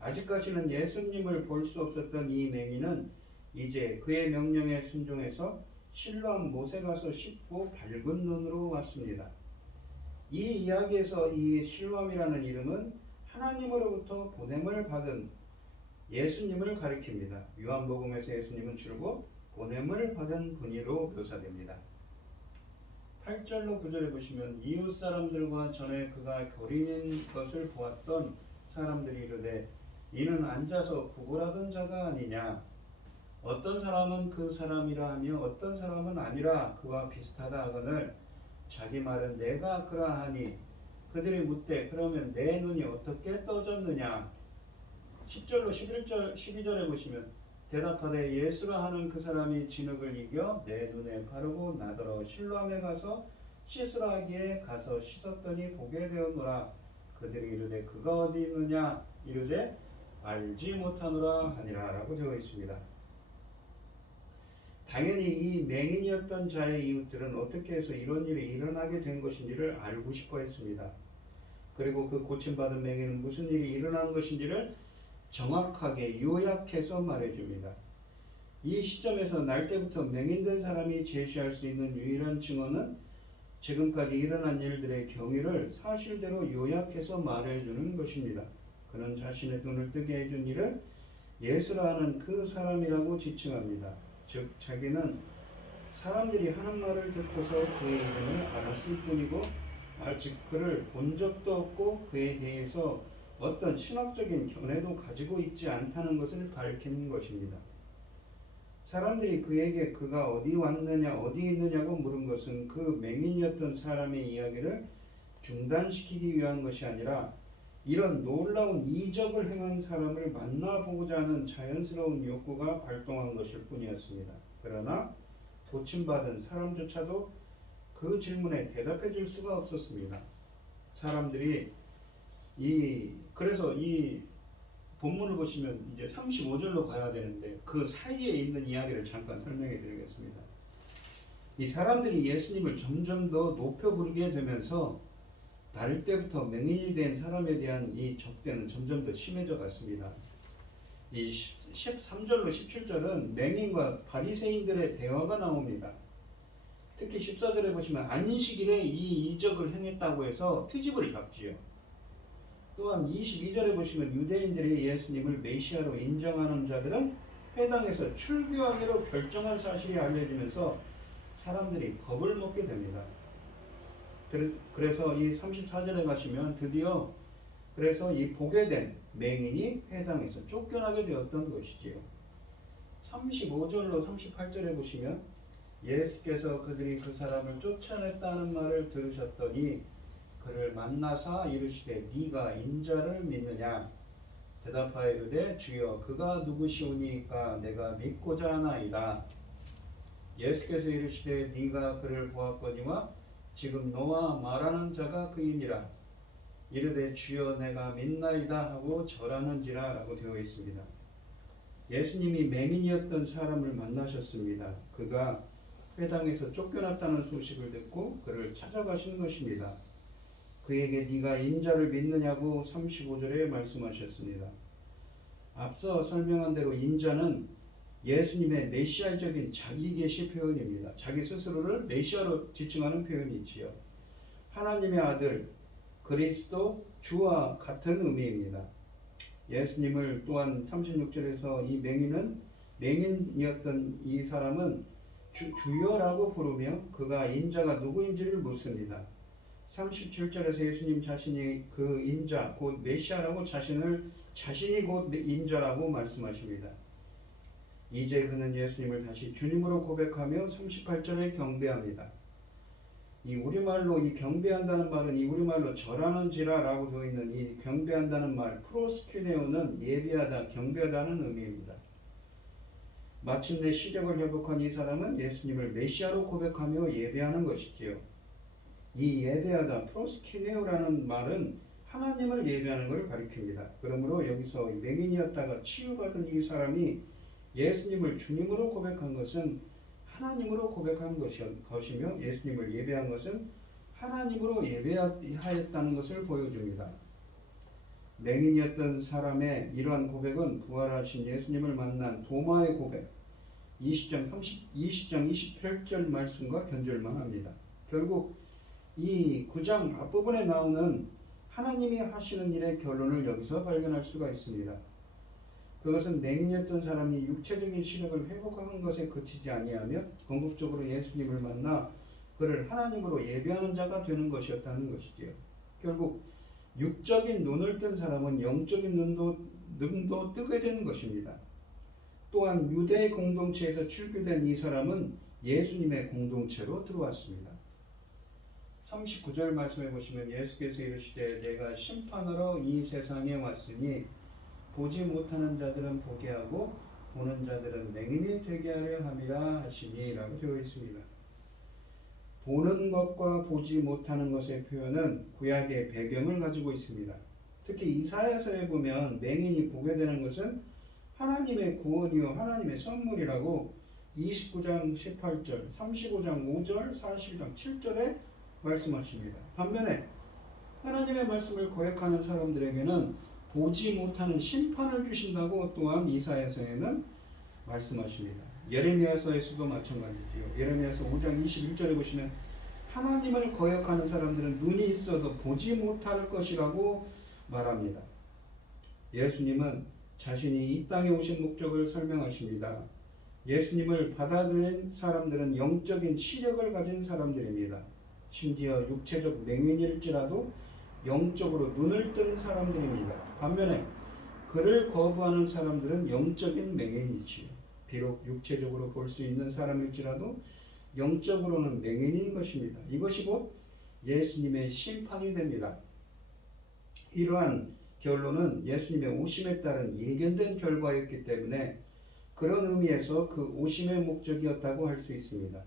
아직까지는 예수님을 볼 수 없었던 이 맹인은 이제 그의 명령에 순종해서 실로암 못에 가서 씻고 밝은 눈으로 왔습니다. 이 이야기에서 이 실로암이라는 이름은 하나님으로부터 보냄을 받은 예수님을 가리킵니다. 요한복음에서 예수님은 줄곧 보냄을 받은 분이로 묘사됩니다. 8절로 9절에 보시면 이웃 사람들과 전에 그가 교린인 것을 보았던 사람들이 이르되 이는 앉아서 구걸하던 자가 아니냐. 어떤 사람은 그 사람이라 하며 어떤 사람은 아니라 그와 비슷하다 하거늘 자기 말은 내가 그러하니 그들이 묻되 그러면 내 눈이 어떻게 떠졌느냐. 10절로 12절에 보시면 대답하되 예수라 하는 그 사람이 진흙을 이겨 내 눈에 바르고 나더러 실로암에 가서 씻으라 하기에 가서 씻었더니 보게 되었노라. 그들이 이르되 그가 어디 있느냐. 이르되 알지 못하노라 하니라 라고 되어 있습니다. 당연히 이 맹인이었던 자의 이웃들은 어떻게 해서 이런 일이 일어나게 된 것인지를 알고 싶어 했습니다. 그리고 그 고침받은 맹인은 무슨 일이 일어난 것인지를 정확하게 요약해서 말해줍니다. 이 시점에서 날 때부터 맹인된 사람이 제시할 수 있는 유일한 증언은 지금까지 일어난 일들의 경위를 사실대로 요약해서 말해주는 것입니다. 그는 자신의 눈을 뜨게 해준 일을 예수라 하는 그 사람이라고 지칭합니다. 즉 자기는 사람들이 하는 말을 듣고서 그의 이름을 알았을 뿐이고 아직 그를 본 적도 없고 그에 대해서 어떤 신학적인 견해도 가지고 있지 않다는 것을 밝히는 것입니다. 사람들이 그에게 그가 어디 왔느냐 어디 있느냐고 물은 것은 그 맹인이었던 사람의 이야기를 중단시키기 위한 것이 아니라 이런 놀라운 이적을 행한 사람을 만나보고자 하는 자연스러운 욕구가 발동한 것일 뿐이었습니다. 그러나 도침받은 사람조차도 그 질문에 대답해 줄 수가 없었습니다. 사람들이 그래서 이 본문을 보시면 이제 35절로 가야 되는데 그 사이에 있는 이야기를 잠깐 설명해 드리겠습니다. 이 사람들이 예수님을 점점 더 높여 부르게 되면서 나를 때부터 맹인이 된 사람에 대한 이 적대는 점점 더 심해져 갔습니다. 이 13절로 17절은 맹인과 바리새인들의 대화가 나옵니다. 특히 14절에 보시면 안식일에 이 이적을 행했다고 해서 트집을 잡지요. 또한 22절에 보시면 유대인들이 예수님을 메시아로 인정하는 자들은 회당에서 출교하기로 결정한 사실이 알려지면서 사람들이 겁을 먹게 됩니다. 그래서 이 34절에 가시면 드디어 그래서 이 보게 된 맹인이 회당에서 쫓겨나게 되었던 것이지요. 35절로 38절에 보시면 예수께서 그들이 그 사람을 쫓아냈다는 말을 들으셨더니 그를 만나사 이르시되 네가 인자를 믿느냐 대답하여 이르되 주여 그가 누구시오니까 내가 믿고자 하나이다. 예수께서 이르시되 네가 그를 보았거니와 지금 너와 말하는 자가 그이니라. 이르되 주여 내가 믿나이다 하고 절하는지라 라고 되어 있습니다. 예수님이 맹인이었던 사람을 만나셨습니다. 그가 회당에서 쫓겨났다는 소식을 듣고 그를 찾아가신 것입니다. 그에게 네가 인자를 믿느냐고 35절에 말씀하셨습니다. 앞서 설명한 대로 인자는 예수님의 메시아적인 자기 계시 표현입니다. 자기 스스로를 메시아로 지칭하는 표현이지요. 하나님의 아들 그리스도 주와 같은 의미입니다. 예수님을 또한 36절에서 이 맹인이었던 이 사람은 주여라고 부르며 그가 인자가 누구인지를 묻습니다. 37절에서 예수님 자신이 그 인자 곧 메시아라고 자신이 곧 인자라고 말씀하십니다. 이제 그는 예수님을 다시 주님으로 고백하며 38절에 경배합니다. 이 우리말로 이 경배한다는 말은 이 우리말로 절하는지라라고 되어 있는 이 경배한다는 말 프로스큐네오는 예배하다, 경배하다는 의미입니다. 마침내 시력을 회복한 이 사람은 예수님을 메시아로 고백하며 예배하는 것이지요. 이 예배하다 프로스큐네오라는 말은 하나님을 예배하는 것을 가리킵니다. 그러므로 여기서 맹인이었다가 치유받은 이 사람이 예수님을 주님으로 고백한 것은 하나님으로 고백한 것이며 예수님을 예배한 것은 하나님으로 예배하였다는 것을 보여줍니다. 맹인이었던 사람의 이러한 고백은 부활하신 예수님을 만난 도마의 고백 20장 28절 말씀과 견줄만 합니다. 결국 이 9장 앞부분에 나오는 하나님이 하시는 일의 결론을 여기서 발견할 수가 있습니다. 그것은 맹인이었던 사람이 육체적인 시력을 회복한 것에 그치지 아니하며 궁극적으로 예수님을 만나 그를 하나님으로 예배하는 자가 되는 것이었다는 것이지요. 결국 육적인 눈을 뜬 사람은 영적인 눈도 뜨게 되는 것입니다. 또한 유대 공동체에서 출교된 이 사람은 예수님의 공동체로 들어왔습니다. 39절 말씀해 보시면 예수께서 이르시되 내가 심판하러 이 세상에 왔으니 보지 못하는 자들은 보게 하고 보는 자들은 맹인이 되게 하려 함이라 하시니 라고 되어 있습니다. 보는 것과 보지 못하는 것의 표현은 구약의 배경을 가지고 있습니다. 특히 이사야서에 보면 맹인이 보게 되는 것은 하나님의 구원이요 하나님의 선물이라고 29장 18절, 35장 5절, 40장 7절에 말씀하십니다. 반면에 하나님의 말씀을 거역하는 사람들에게는 보지 못하는 심판을 주신다고 또한 이사야서에는 말씀하십니다. 예레미야서에서도 마찬가지지요. 예레미야서 5장 21절에 보시면 하나님을 거역하는 사람들은 눈이 있어도 보지 못할 것이라고 말합니다. 예수님은 자신이 이 땅에 오신 목적을 설명하십니다. 예수님을 받아들인 사람들은 영적인 시력을 가진 사람들입니다. 심지어 육체적 맹인일지라도 영적으로 눈을 뜬 사람들입니다. 반면에 그를 거부하는 사람들은 영적인 맹인이지요. 비록 육체적으로 볼 수 있는 사람일지라도 영적으로는 맹인인 것입니다. 이것이 곧 예수님의 심판이 됩니다. 이러한 결론은 예수님의 오심에 따른 예견된 결과였기 때문에 그런 의미에서 그 오심의 목적이었다고 할 수 있습니다.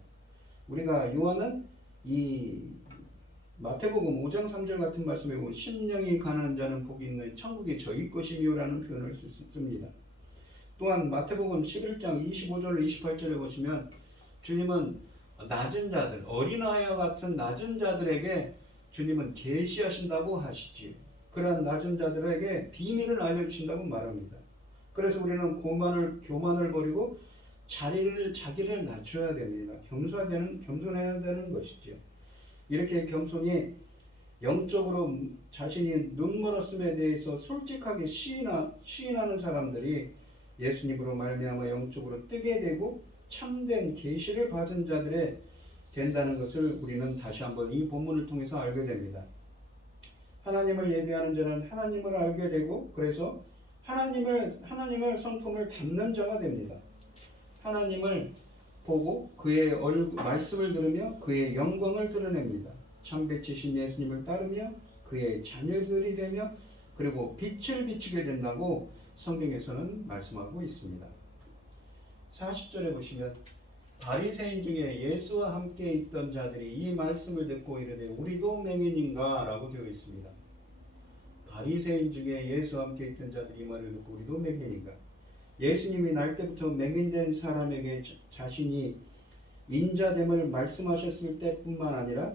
우리가 요한은 이 마태복음 5장 3절 같은 말씀에 보면 심령이 가난한 자는 복이 있는 천국이 저희 것이며라는 표현을 씁니다. 또한 마태복음 11장 25절 28절에 보시면 주님은 낮은 자들, 어린아이와 같은 낮은 자들에게 주님은 계시하신다고 하시지. 그러한 낮은 자들에게 비밀을 알려주신다고 말합니다. 그래서 우리는 교만을 버리고 자기를 낮춰야 됩니다. 겸손해야 되는 것이죠. 이렇게 겸손히 영적으로 자신이 눈멀었음에 대해서 솔직하게 시인하는 사람들이 예수님으로 말미암아 영적으로 뜨게 되고 참된 계시를 받은 자들의 된다는 것을 우리는 다시 한번 이 본문을 통해서 알게 됩니다. 하나님을 예배하는 자는 하나님을 알게 되고 그래서 하나님의 성품을 담는 자가 됩니다. 하나님을 보고 그의 말씀을 들으며 그의 영광을 드러냅니다. 창배치신 예수님을 따르며 그의 자녀들이 되며 그리고 빛을 비추게 된다고 성경에서는 말씀하고 있습니다. 40절에 보시면 바리새인 중에 예수와 함께 있던 자들이 이 말씀을 듣고 이르되 우리도 맹인인가? 라고 되어 있습니다. 바리새인 중에 예수와 함께 있던 자들이 이 말을 듣고 우리도 맹인인가? 예수님이 날 때부터 맹인된 사람에게 자신이 인자됨을 말씀하셨을 때뿐만 아니라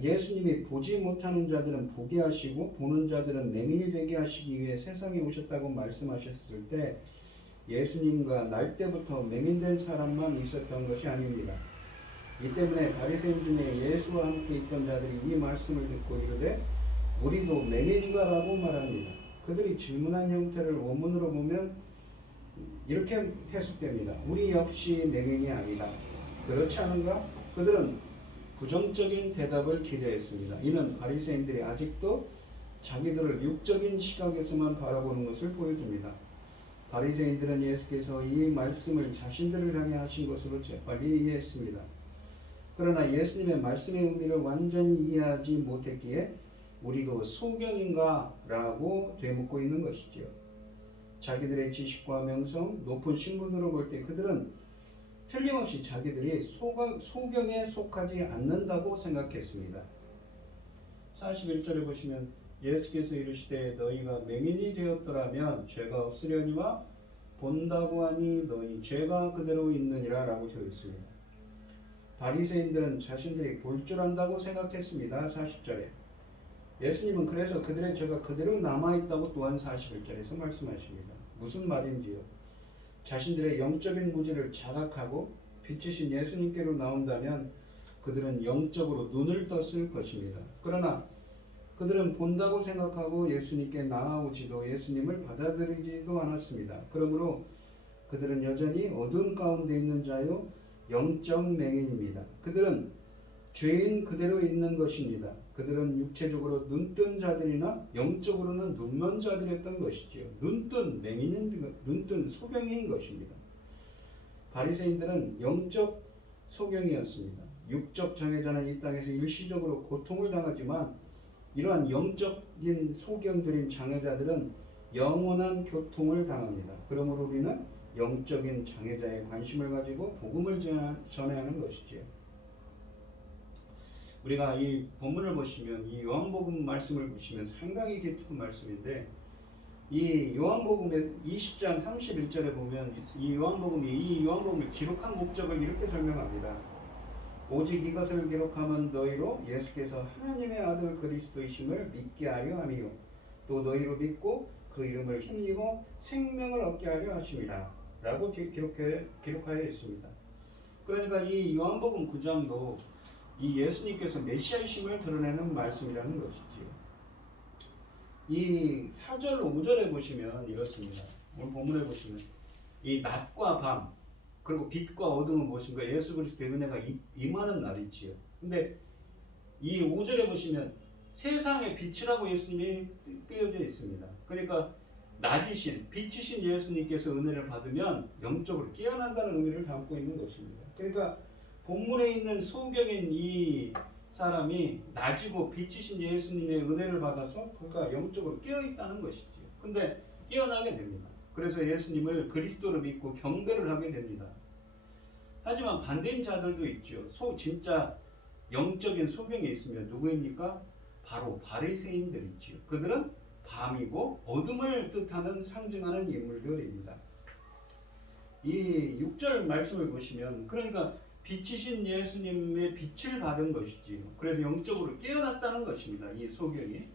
예수님이 보지 못하는 자들은 보게 하시고 보는 자들은 맹인이 되게 하시기 위해 세상에 오셨다고 말씀하셨을 때 예수님과 날 때부터 맹인된 사람만 있었던 것이 아닙니다. 이 때문에 바리새인 중에 예수와 함께 있던 자들이 이 말씀을 듣고 이르되 우리도 맹인인가라고 말합니다. 그들이 질문한 형태를 원문으로 보면 이렇게 해석됩니다. 우리 역시 맹인이 아니다. 그렇지 않은가? 그들은 부정적인 대답을 기대했습니다. 이는 바리새인들이 아직도 자기들을 육적인 시각에서만 바라보는 것을 보여줍니다. 바리새인들은 예수께서 이 말씀을 자신들을 향해 하신 것으로 재빨리 이해했습니다. 그러나 예수님의 말씀의 의미를 완전히 이해하지 못했기에 우리도 소경인가? 라고 되묻고 있는 것이지요. 자기들의 지식과 명성, 높은 신분으로 볼 때 그들은 틀림없이 자기들이 소경에 속하지 않는다고 생각했습니다. 41절에 보시면 예수께서 이르시되 너희가 맹인이 되었더라면 죄가 없으려니와 본다고 하니 너희 죄가 그대로 있느니라 라고 되어 있습니다. 바리새인들은 자신들이 볼 줄 안다고 생각했습니다. 40절에 예수님은 그래서 그들의 죄가 그대로 남아있다고 또한 41절에서 말씀하십니다. 무슨 말인지요? 자신들의 영적인 무지를 자각하고 빛이신 예수님께로 나온다면 그들은 영적으로 눈을 떴을 것입니다. 그러나 그들은 본다고 생각하고 예수님께 나아오지도 예수님을 받아들이지도 않았습니다. 그러므로 그들은 여전히 어두운 가운데 있는 자요 영적 맹인입니다. 그들은 죄인 그대로 있는 것입니다. 그들은 육체적으로 눈뜬 자들이나 영적으로는 눈먼 자들이었던 것이지요. 눈뜬 소경인 것입니다. 바리새인들은 영적 소경이었습니다. 육적 장애자는 이 땅에서 일시적으로 고통을 당하지만 이러한 영적인 소경들인 장애자들은 영원한 고통을 당합니다. 그러므로 우리는 영적인 장애자에 관심을 가지고 복음을 전해야 하는 것이지요. 우리가 이 본문을 보시면 이 요한복음 말씀을 보시면 상당히 깊은 말씀인데 이 요한복음의 20장 31절에 보면 이 요한복음을 기록한 목적을 이렇게 설명합니다. 오직 이것을 기록하면 너희로 예수께서 하나님의 아들 그리스도이심을 믿게 하려 함이요 또 너희로 믿고 그 이름을 힘입어 생명을 얻게 하려 하심이라 라고 기록하여 있습니다. 그러니까 이 요한복음 9장도 이 예수님께서 메시아이심을 드러내는 말씀이라는 것이지요. 이 4절 5절에 보시면 이렇습니다. 오늘 본문에 보시면 이 낮과 밤 그리고 빛과 어둠은 무엇인가? 예수 그리스도의 은혜가 임하는 날이지요. 근데 이 5절에 보시면 세상의 빛이라고 예수님이 띄어져 있습니다. 그러니까 낮이신 빛이신 예수님께서 은혜를 받으면 영적으로 깨어난다는 의미를 담고 있는 것입니다. 그러니까 본문에 있는 소경인 이 사람이 낮이고 빛이신 예수님의 은혜를 받아서 그가 영적으로 깨어있다는 것이죠. 근데 깨어나게 됩니다. 그래서 예수님을 그리스도로 믿고 경배를 하게 됩니다. 하지만 반대인 자들도 있죠. 진짜 영적인 소경이 있으면 누구입니까? 바로 바리새인들이지요. 그들은 밤이고 어둠을 뜻하는 상징하는 인물들입니다. 이 6절 말씀을 보시면 그러니까 빛이신 예수님의 빛을 받은 것이지요. 그래서 영적으로 깨어났다는 것입니다. 이 소경이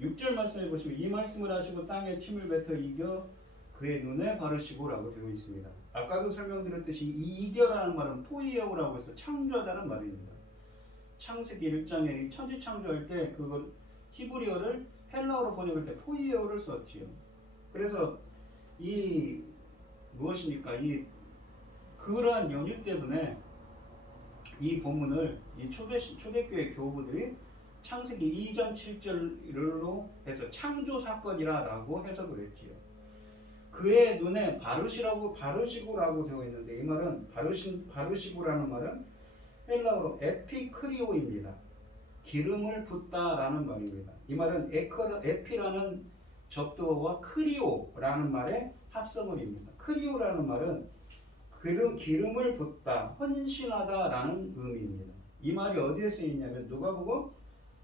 6절 말씀을 보시면 이 말씀을 하시고 땅에 침을 뱉어 이겨 그의 눈에 바르시고 라고 되어 있습니다. 아까도 설명드렸듯이 이 이겨라는 말은 포이에오라고 해서 창조하다는 말입니다. 창세기 1장에 천지 창조할 때 그걸 히브리어를 헬라어로 번역할 때 포이에오를 썼지요. 그래서 이 무엇입니까? 이 그러한 연유 때문에 이 본문을 이 초대교회 교우들이 창세기 2장 7절로 해서 창조 사건이라고 해석을 했지요. 그의 눈에 바르시고라고 되어 있는데 이 말은 바르시고라는 말은 헬라어로 에피크리오입니다. 기름을 붓다라는 말입니다. 이 말은 에피라는 접두어와 크리오라는 말의 합성어입니다. 크리오라는 말은 기름을 붓다, 헌신하다라는 의미입니다. 이 말이 어디에 쓰이냐면 누가복음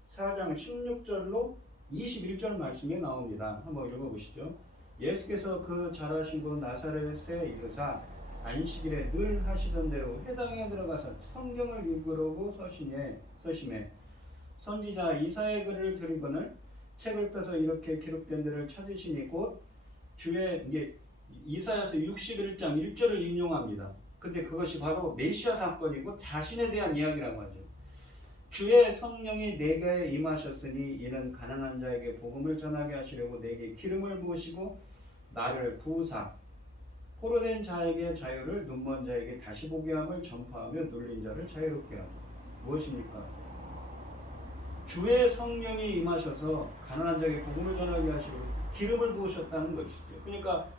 4장 16절로 21절 말씀에 나옵니다. 한번 읽어보시죠. 예수께서 그 잘하신 곳 나사렛에 이르사 안식일에 늘 하시던 대로 회당에 들어가서 성경을 읽으려고 서심해 선지자 이사야의 글을 들이거늘 책을 펴서 이렇게 기록된 데를 찾으시니 곧 주의 이사야서 61장 1절을 인용합니다. 근데 그것이 바로 메시아 사건이고 자신에 대한 이야기라고 하죠. 주의 성령이 내게 임하셨으니 이는 가난한 자에게 복음을 전하게 하시려고 내게 기름을 부으시고 나를 부으사 포로된 자에게 자유를 눈먼 자에게 다시 보게 함을 전파하며 눌린 자를 자유롭게 하고 무엇입니까? 주의 성령이 임하셔서 가난한 자에게 복음을 전하게 하시려고 기름을 부으셨다는 것이죠. 그러니까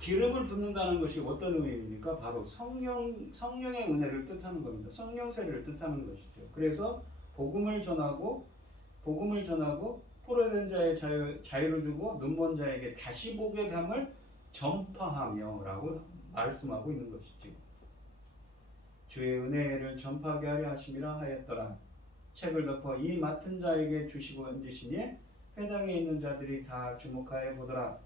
기름을 붓는다는 것이 어떤 의미입니까? 바로 성령의 은혜를 뜻하는 겁니다. 성령세를 뜻하는 것이죠. 그래서 복음을 전하고 포로된 자의 자유를 주고 눈먼 자에게 다시 보게 됨을 전파하며 라고 말씀하고 있는 것이죠. 주의 은혜를 전파하게 하려 하심이라 하였더라. 책을 덮어 이 맡은 자에게 주시고 얹으시니 회당에 있는 자들이 다 주목하여 보더라.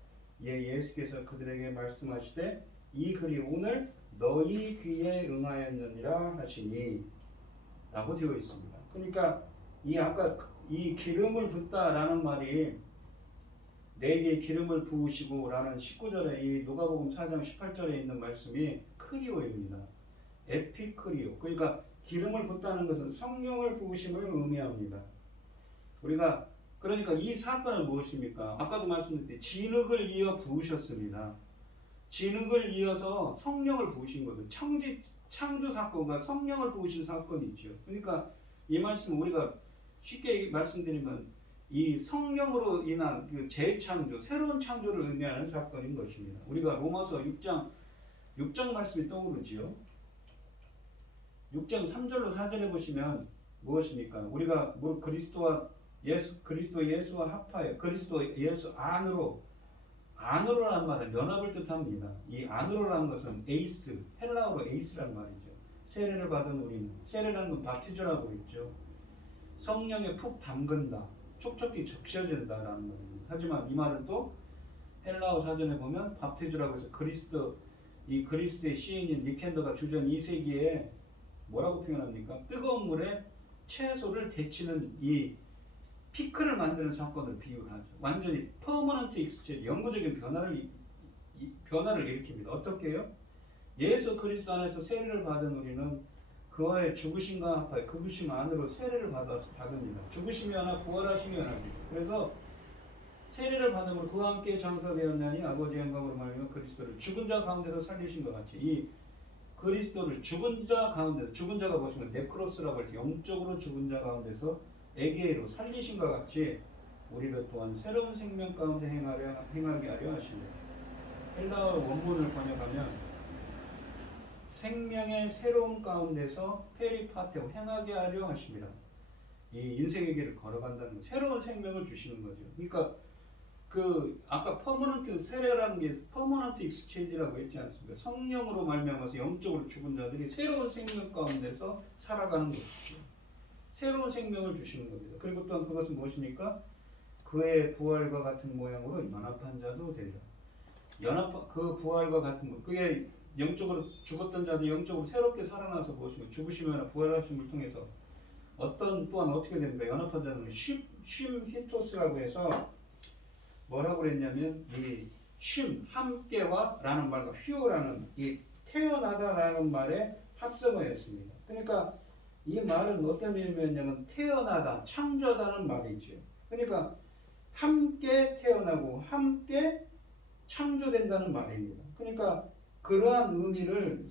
예수께서 그들에게 말씀하시되 이 글이 오늘 너희 귀에 응하였느니라 하시니 라고 되어 있습니다. 그러니까 아까 이 기름을 붓다라는 말이 내게 기름을 부으시고 라는 19절에 이 누가복음 4장 18절에 있는 말씀이 크리오입니다. 에피크리오. 그러니까 기름을 붓다는 것은 성령을 부으심을 의미합니다. 그러니까 이 사건은 무엇입니까? 아까도 말씀드렸듯이 진흙을 이어 부으셨습니다. 진흙을 이어서 성령을 부으신 거죠. 창조 사건과 성령을 부으신 사건이죠. 그러니까 이 말씀 우리가 쉽게 말씀드리면 이 성령으로 인한 그 재창조, 새로운 창조를 의미하는 사건인 것입니다. 우리가 로마서 6장 말씀이 떠오르지요. 6장 3절로 4절에 보시면 무엇입니까? 우리가 그리스도 예수와 합하여 그리스도 예수 안으로라는 말은 연합을 뜻합니다. 이 안으로라는 것은 에이스, 헬라어로 에이스라는 말이죠. 세례를 받은 우리는 세례라는 건 바티저라고 있죠. 성령에 푹 담근다, 촉촉히 적셔진다라는 말입니다. 하지만 이 말은 또 헬라어 사전에 보면 바티저라고 해서 그리스의 시인인 니켄더가 주전 2세기에 뭐라고 표현합니까? 뜨거운 물에 채소를 데치는 이 피클을 만드는 사건을 비유하죠. 완전히 퍼머넌트 익스체인지, 영구적인 변화를 일으킵니다. 어떻게 해요? 예수 그리스도 안에서 세례를 받은 우리는 그와의 죽으심과 합하여 그부심 안으로 세례를 받습니다. 죽으심이 하나 부활하심이 하나죠. 그래서 세례를 받음으로 그와 함께 장사되었나니 아버지의 영광으로 말미암아 그리스도를 죽은 자 가운데서 살리신 것 같이 이 그리스도를 죽은 자 가운데서, 죽은 자가 보시면 네크로스라고 해서 영적으로 죽은 자 가운데서 에게로 살리신 것 같이 우리를 또한 새로운 생명 가운데 행하게 하려 하시네. 헬라어 원문을 번역하면 생명의 새로운 가운데서 페리파테오 행하게 하려 하십니다. 이 인생의 길을 걸어간다는 거, 새로운 생명을 주시는 거죠. 그러니까 그 아까 퍼머넌트 세례라는 게 퍼머넌트 익스체인지라고 했지 않습니까? 성령으로 말미암아서 영적으로 죽은 자들이 새로운 생명 가운데서 살아가는 것이죠. 새로운 생명을 주시는 겁니다. 그리고 또한 그것은 무엇입니까? 그의 부활과 같은 모양으로 연합한 자도 되리라. 그 부활과 같은 것, 그의 영적으로 죽었던 자들이 영적으로 새롭게 살아나서 무엇인가 죽으시거나 부활하심을 통해서 또한 어떻게 됩니까? 연합한 자는 쉼히토스라고 해서 뭐라고 그랬냐면 함께와 라는 말과 휘오라는 이 태어나다라는 말의 합성어였습니다. 그러니까 이 말은 어떤 의미였냐면 태어나다, 창조하다는 말이죠. 그러니까 함께 태어나고 함께 창조된다는 말입니다. 그러니까 그러한 의미를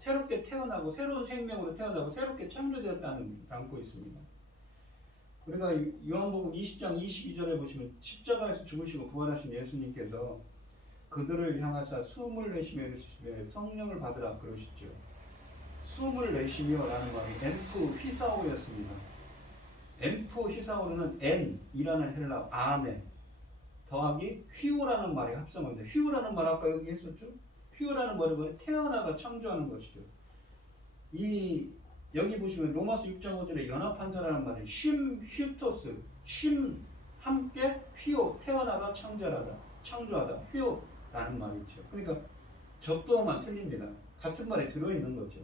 새롭게 태어나고 새로운 생명으로 태어나고 새롭게 창조되었다는 담고 있습니다. 우리가 요한복음 20장 22절에 보시면 십자가에서 죽으시고 부활하신 예수님께서 그들을 향하사 숨을 내쉬며 이르시되 성령을 받으라 그러시죠. 숨을 내쉬며 라는 말이 엠프 휘사오였습니다. 엠프 휘사오는 엔이라는 헬라 아멘 더하기 휘오라는 말이 합성어인데 휘오라는 말 아까 여기 했었죠? 휘오라는 말은 태어나가 창조하는 것이죠. 여기 보시면 로마서 6장 5절에 연합한 자라는 말이 쉼히토스, 함께 휘오 태어나다 창조하다 휘오라는 말이죠. 그러니까 접두어만 틀립니다. 같은 말이 들어있는 거죠.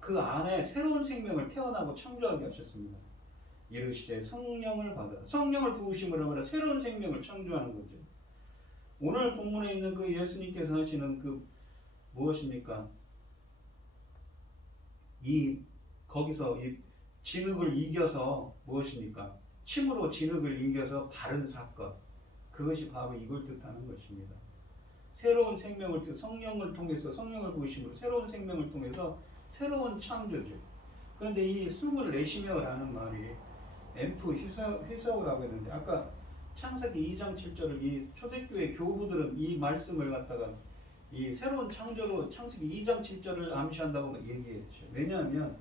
그 안에 새로운 생명을 태어나고 창조하게 하셨습니다. 이르시되 성령을 받으라. 성령을 부으심으로 하면 새로운 생명을 창조하는 거죠. 오늘 본문에 있는 그 예수님께서 하시는 그 무엇입니까? 거기서 이 진흙을 이겨서 무엇입니까? 침으로 진흙을 이겨서 바른 사건. 그것이 바로 이걸 뜻하는 것입니다. 새로운 생명을 성령을 통해서 성령을 부으심으로 새로운 생명을 통해서 새로운 창조죠. 그런데 이 숨을 내쉬며라는 말이 엠프 휘사오라고 했는데 아까 창세기 2장 7절을 이 초대교회 교부들은 이 말씀을 갖다가 이 새로운 창조로 창세기 2장 7절을 암시한다고 얘기했죠. 왜냐하면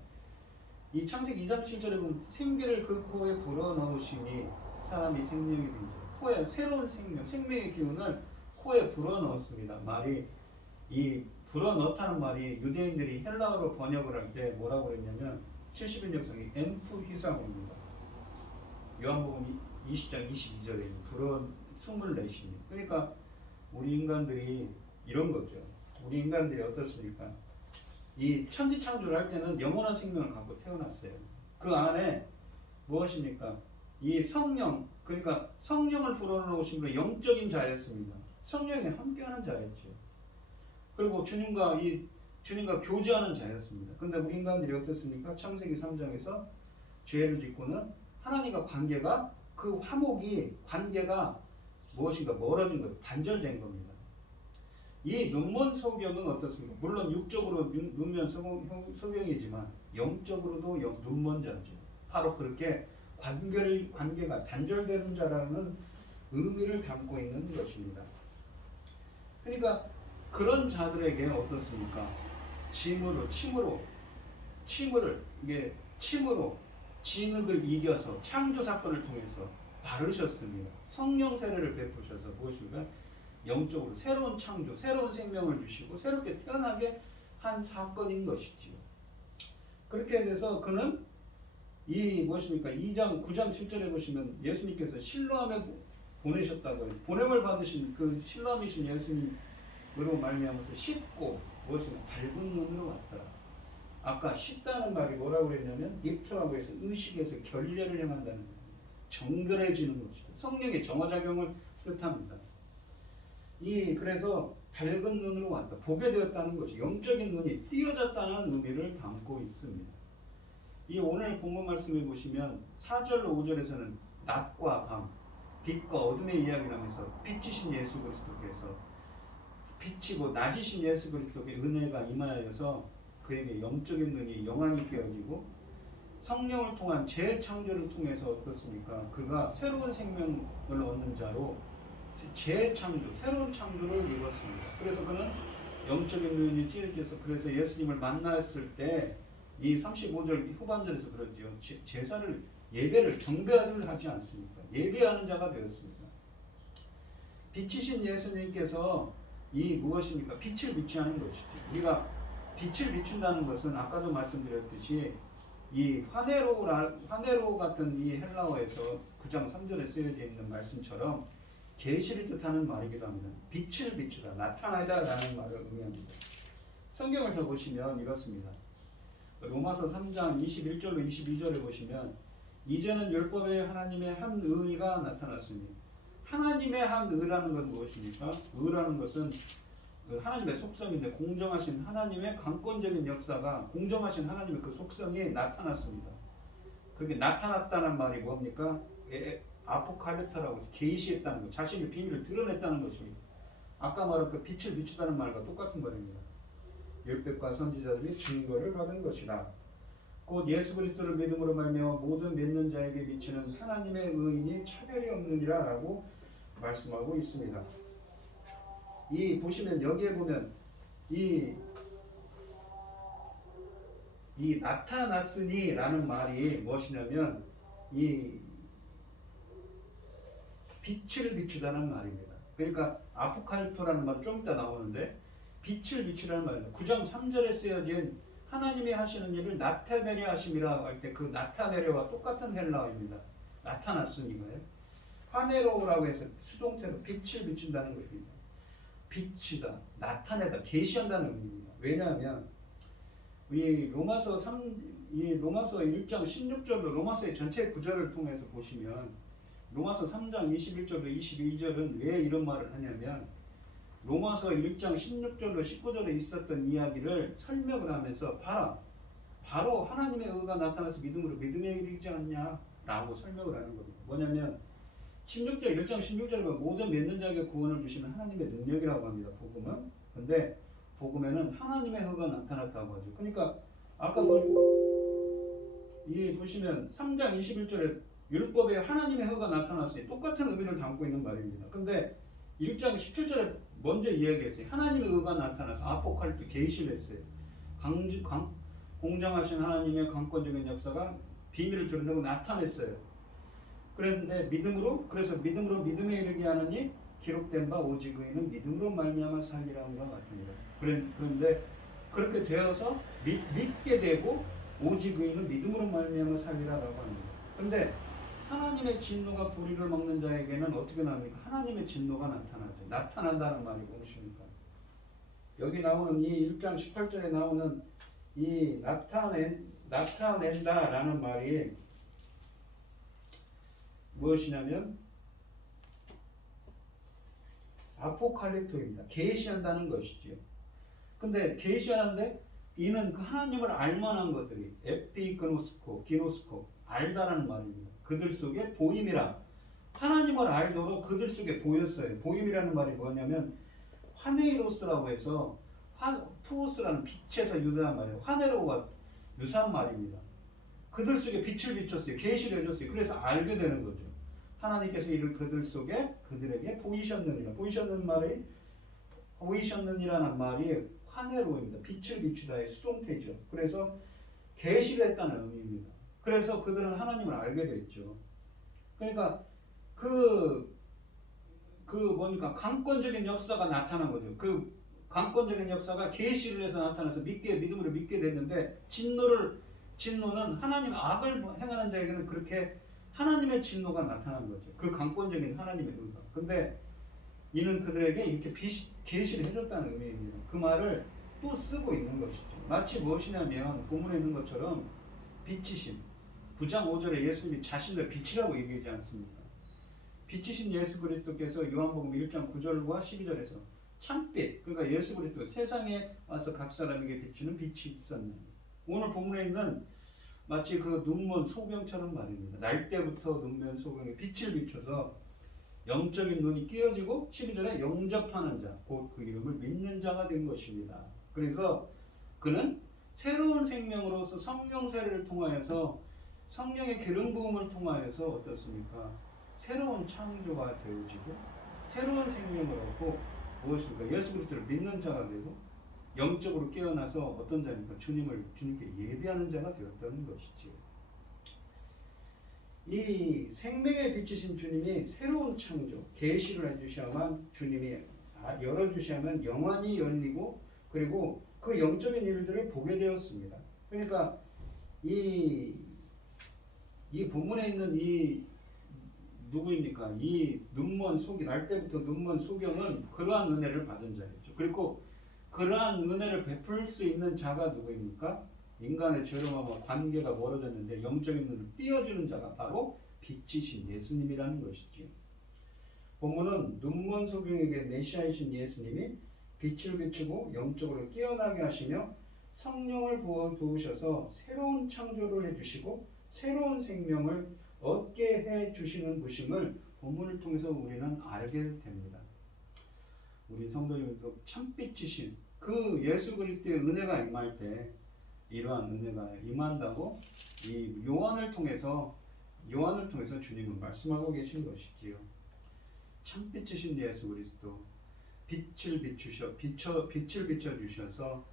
이 창세기 2장 7절에 보면 생기를 그 코에 불어넣으시니 사람이 생명이 된다. 코에 새로운 생명의 기운을 코에 불어넣었습니다. 말이 이 불어넣다는 말이 유대인들이 헬라어로 번역을 할 때 뭐라고 그랬냐면 70인 역성이 엠프 휘사오입니다. 요한복음 20장 22절에 숨을 내쉬니. 그러니까 우리 인간들이 이런 거죠. 우리 인간들이 어떻습니까? 이 천지창조를 할 때는 영원한 생명을 갖고 태어났어요. 그 안에 무엇입니까? 이 성령, 그러니까 성령을 불어넣으심으로 영적인 자였습니다. 성령이 함께하는 자였죠. 그리고 주님과 교제하는 자였습니다. 그런데 우리 인간들이 어떻습니까? 창세기 3장에서 죄를 짓고는 하나님과 관계가 무엇인가 멀어진 거예요. 단절된 겁니다. 이 눈먼 소경은 어떻습니까? 물론 육적으로 눈먼 소경이지만 영적으로도 눈먼 자죠. 바로 그렇게 관계가 단절되는 자라는 의미를 담고 있는 것입니다. 그러니까 그런 자들에게 어떻습니까? 침으로 진흙을 이겨서 창조 사건을 통해서 바르셨습니다. 성령 세례를 베푸셔서 무엇입니까? 영적으로 새로운 창조, 새로운 생명을 주시고 새롭게 태어나게 한 사건인 것이지요. 그렇게 돼서 그는 무엇입니까? 2장 9장 7절에 보시면 예수님께서 실로암에 보내셨다고 해요. 보냄을 받으신 그 실로암이신 예수님으로 말미암아서 씻고 무엇입니까? 밝은 눈으로 왔더라. 아까 씻다는 말이 뭐라고 그랬냐면 입토라고 해서 의식에서 결례를 행한다는 거예요. 정결해지는 것이죠. 성령의 정화작용을 뜻합니다. 그래서 밝은 눈으로 왔다. 보게 되었다는 것이 영적인 눈이 띄어졌다는 의미를 담고 있습니다. 이 오늘 본문 말씀에 보시면 4절로 5절에서는 낮과 밤, 빛과 어둠의 이야기를 하면서 빛이신 예수 그리스도께서 빛이고 낮이신 예수 그리스도의 은혜가 임하여서 그에게 영적인 눈이 영광이 되어지고 성령을 통한 재창조를 통해서 어떻습니까? 그가 새로운 생명을 얻는 자로 재창조, 새로운 창조를 이뤘습니다. 그래서 그는 영적인 눈이 찌르져서 그래서 예수님을 만났을 때 이 35절 후반절에서 그러죠. 제사를 예배를 경배를 하지 않습니까? 예배하는 자가 되었습니다. 빛이신 예수님께서 이 무엇입니까? 빛을 비추하는 것이죠. 우리가 빛을 비춘다는 것은 아까도 말씀드렸듯이 이 화네로 같은 이 헬라어에서 9장 3절에 쓰여져 있는 말씀처럼 계시를 뜻하는 말이기도 합니다. 빛을 비추다, 나타나다라는 말을 의미합니다. 성경을 더 보시면 이렇습니다. 로마서 3장 21절로 22절에 보시면 이제는 율법에 하나님의 한 의가 나타났으니 하나님의 한 의라는 건 무엇입니까? 의라는 것은 하나님의 속성인데 공정하신 하나님의 강권적인 역사가 공정하신 하나님의 그 속성이 나타났습니다. 그게 나타났다는 말이 뭡니까? 아포칼리토라고 해서 계시했다는 것, 자신의 비밀을 드러냈다는 것입니다. 아까 말한 그 빛을 비추다는 말과 똑같은 말입니다. 율법과 선지자들이 증거를 받은 것이다. 곧 예수 그리스도를 믿음으로 말미암아 모든 믿는 자에게 비치는 하나님의 의인이 차별이 없느니라 라고 말씀하고 있습니다. 이 보시면 여기에 보면 이 나타났으니 라는 말이 무엇이냐면 이 빛을 비추다는 말입니다. 그러니까 아포칼리토라는 말은 좀 이따 나오는데 빛을 비추라는 말입니다. 9장 3절에 쓰여진 하나님이 하시는 일을 나타내려 하심이라 할 때 그 나타내려와 똑같은 헬라어입니다. 나타났으니까요. 화네로라고 해서 수동태로 빛을 비춘다는 것입니다. 빛이다, 나타내다, 계시한다는 의미입니다. 왜냐하면 이 로마서 1장 16절로 로마서의 전체 구절을 통해서 보시면 로마서 3장 21절로 22절은 왜 이런 말을 하냐면 로마서 1장 16절로 19절에 있었던 이야기를 설명을 하면서 바로 하나님의 의가 나타나서 믿음에 이르지 않냐 라고 설명을 하는 겁니다. 뭐냐면 1장 16절에 모든 믿는 자에게 구원을 주시는 하나님의 능력이라고 합니다. 복음은. 근데 복음에는 하나님의 의가 나타났다고 하죠. 그러니까 아까 이 보시면 3장 21절에 율법에 하나님의 의가 나타났으니 똑같은 의미를 담고 있는 말입니다. 근데 1장 17절에 먼저 이야기했어요. 하나님의 의가 나타나서 아포칼리토 계시를 했어요. 공정하신 하나님의 강권적인 역사가 비밀을 드러내고 나타냈어요. 그래서 믿음으로 믿음에 이르게 하느니 기록된 바 오직 의인은 믿음으로 말미암아 살리라 함과 같으니라. 그런데 그렇게 되어서 믿게 되고 오직 의인은 믿음으로 말미암아 살리라라고 합니다. 그런데 하나님의 진노가 불의를 먹는 자에게는 어떻게 나옵니까? 하나님의 진노가 나타나죠. 나타난다는 말이 무엇입니까? 여기 나오는 이 1장 18절에 나오는 이 나타낸다라는 말이 무엇이냐면 아포칼리토입니다. 계시한다는 것이지요. 근데 계시하는데 이는 그 하나님을 알만한 것들이 에피그노스코, 기노스코 알다라는 말입니다. 그들 속에 보임이라 하나님을 알도록 그들 속에 보였어요. 보임이라는 말이 뭐냐면 화네이로스라고 해서 푸오스라는 빛에서 유사한 말이에요. 화네로가 유사한 말입니다. 그들 속에 빛을 비췄어요. 계시를 해줬어요. 그래서 알게 되는 거죠. 하나님께서 이를 그들 속에 그들에게 보이셨느니라. 보이셨느니라는 말이 화네로입니다. 빛을 비추다의 수동태죠. 그래서 계시를 했다는 의미입니다. 그래서 그들은 하나님을 알게 됐죠. 그러니까 뭡니까? 강권적인 역사가 나타난 거죠. 그 강권적인 역사가 계시를 해서 나타나서 믿음으로 믿게 됐는데 진노는 하나님 악을 행하는 자에게는 그렇게 하나님의 진노가 나타난 거죠. 그 강권적인 하나님의 의가. 근데 이는 그들에게 이렇게 계시를 해줬다는 의미입니다. 그 말을 또 쓰고 있는 것이죠. 마치 무엇이냐면 본문에 있는 것처럼 빛이신 9장 5절에 예수님이 자신을 빛이라고 얘기하지 않습니까? 빛이신 예수 그리스도께서 요한복음 1장 9절과 12절에서 참빛, 그러니까 예수 그리스도 세상에 와서 각 사람에게 비추는 빛이 있었느니 오늘 본문에 있는 마치 그 눈먼 소경처럼 말입니다. 날 때부터 눈먼 소경에 빛을 비춰서 영적인 눈이 끼어지고 12절에 영접하는 자, 곧 그 이름을 믿는 자가 된 것입니다. 그래서 그는 새로운 생명으로서 성령 세례를 통하여서 성령의 기름 부음을 통하여서 어떻습니까? 새로운 창조가 되어지고 새로운 생명을 얻고 무엇입니까? 예수 그리스도를 믿는 자가 되고 영적으로 깨어나서 어떤 자입니까? 주님께 예배하는 자가 되었다는 것이지요. 이 생명의 빛이신 주님이 새로운 창조, 계시를 해주셔야만 주님이 열어주셔야만 영안이 열리고 그리고 그 영적인 일들을 보게 되었습니다. 그러니까 이 본문에 있는 이 누구입니까? 이 눈먼 소경, 날 때부터 눈먼 소경은 그러한 은혜를 받은 자였죠. 그리고 그러한 은혜를 베풀 수 있는 자가 누구입니까? 인간의 죄로만 관계가 멀어졌는데 영적인 눈을 띄워주는 자가 바로 빛이신 예수님이라는 것이지요. 본문은 눈먼 소경에게 메시아이신 예수님이 빛을 비추고 영적으로 깨어나게 하시며 성령을 부어 부으셔서 새로운 창조를 해주시고 새로운 생명을 얻게 해주시는 것임을 본문을 통해서 우리는 알게 됩니다. 우리 성도님도 참빛이신 그 예수 그리스도의 은혜가 임할 때 이러한 은혜가 임한다고 이 요한을 통해서 주님은 말씀하고 계신 것이지요. 참빛이신 예수 그리스도 빛을 비춰주셔서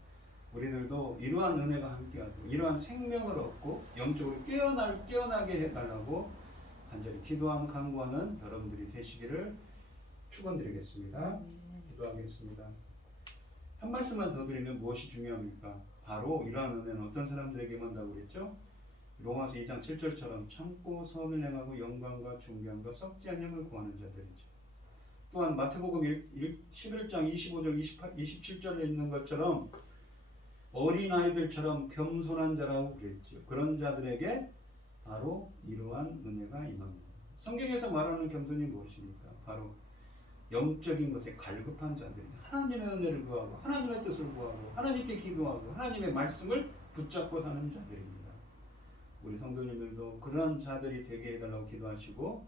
우리들도 이러한 은혜가 함께하고 이러한 생명을 얻고 영적으로 깨어나게 해달라고 간절히 기도하는 간구하는 여러분들이 되시기를 축원드리겠습니다. 기도하겠습니다. 한 말씀만 더 드리면 무엇이 중요합니까? 바로 이러한 은혜는 어떤 사람들에게 임한다고 그랬죠? 로마서 2장 7절처럼 참고 선을 행하고 영광과 존귀함과 썩지 않음을 구하는 자들이죠. 또한 마태복음 11장 25절 27절에 있는 것처럼 어린아이들처럼 겸손한 자라고 그랬죠. 그런 자들에게 바로 이러한 은혜가 임합니다. 성경에서 말하는 겸손이 무엇입니까? 바로 영적인 것에 갈급한 자들이 하나님의 은혜를 구하고 하나님의 뜻을 구하고 하나님께 기도하고 하나님의 말씀을 붙잡고 사는 자들입니다. 우리 성도님들도 그런 자들이 되게 해달라고 기도하시고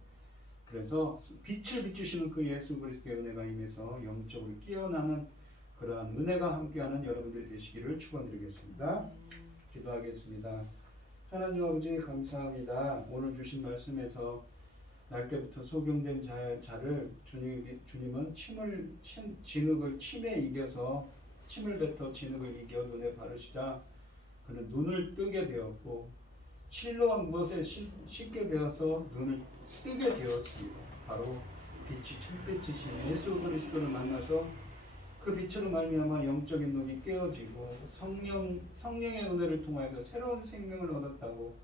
그래서 빛을 비추시는 그 예수 그리스도의 은혜가 임해서 영적으로 깨어나는 그러한 은혜가 함께하는 여러분들이 되시기를 축원드리겠습니다. 기도하겠습니다. 하나님 아버지 감사합니다. 오늘 주신 말씀에서 날 때부터 소경된 자를 주님은 진흙을 침에 이겨서 침을 뱉어 진흙을 이겨 눈에 바르시자 그는 눈을 뜨게 되었고 실로한 무엇에 씻게 되어서 눈을 뜨게 되었습니다. 바로 빛이 참빛이신 예수 그리스도를 만나서 그 빛으로 말미암아 영적인 눈이 깨어지고 성령의 은혜를 통하여서 새로운 생명을 얻었다고.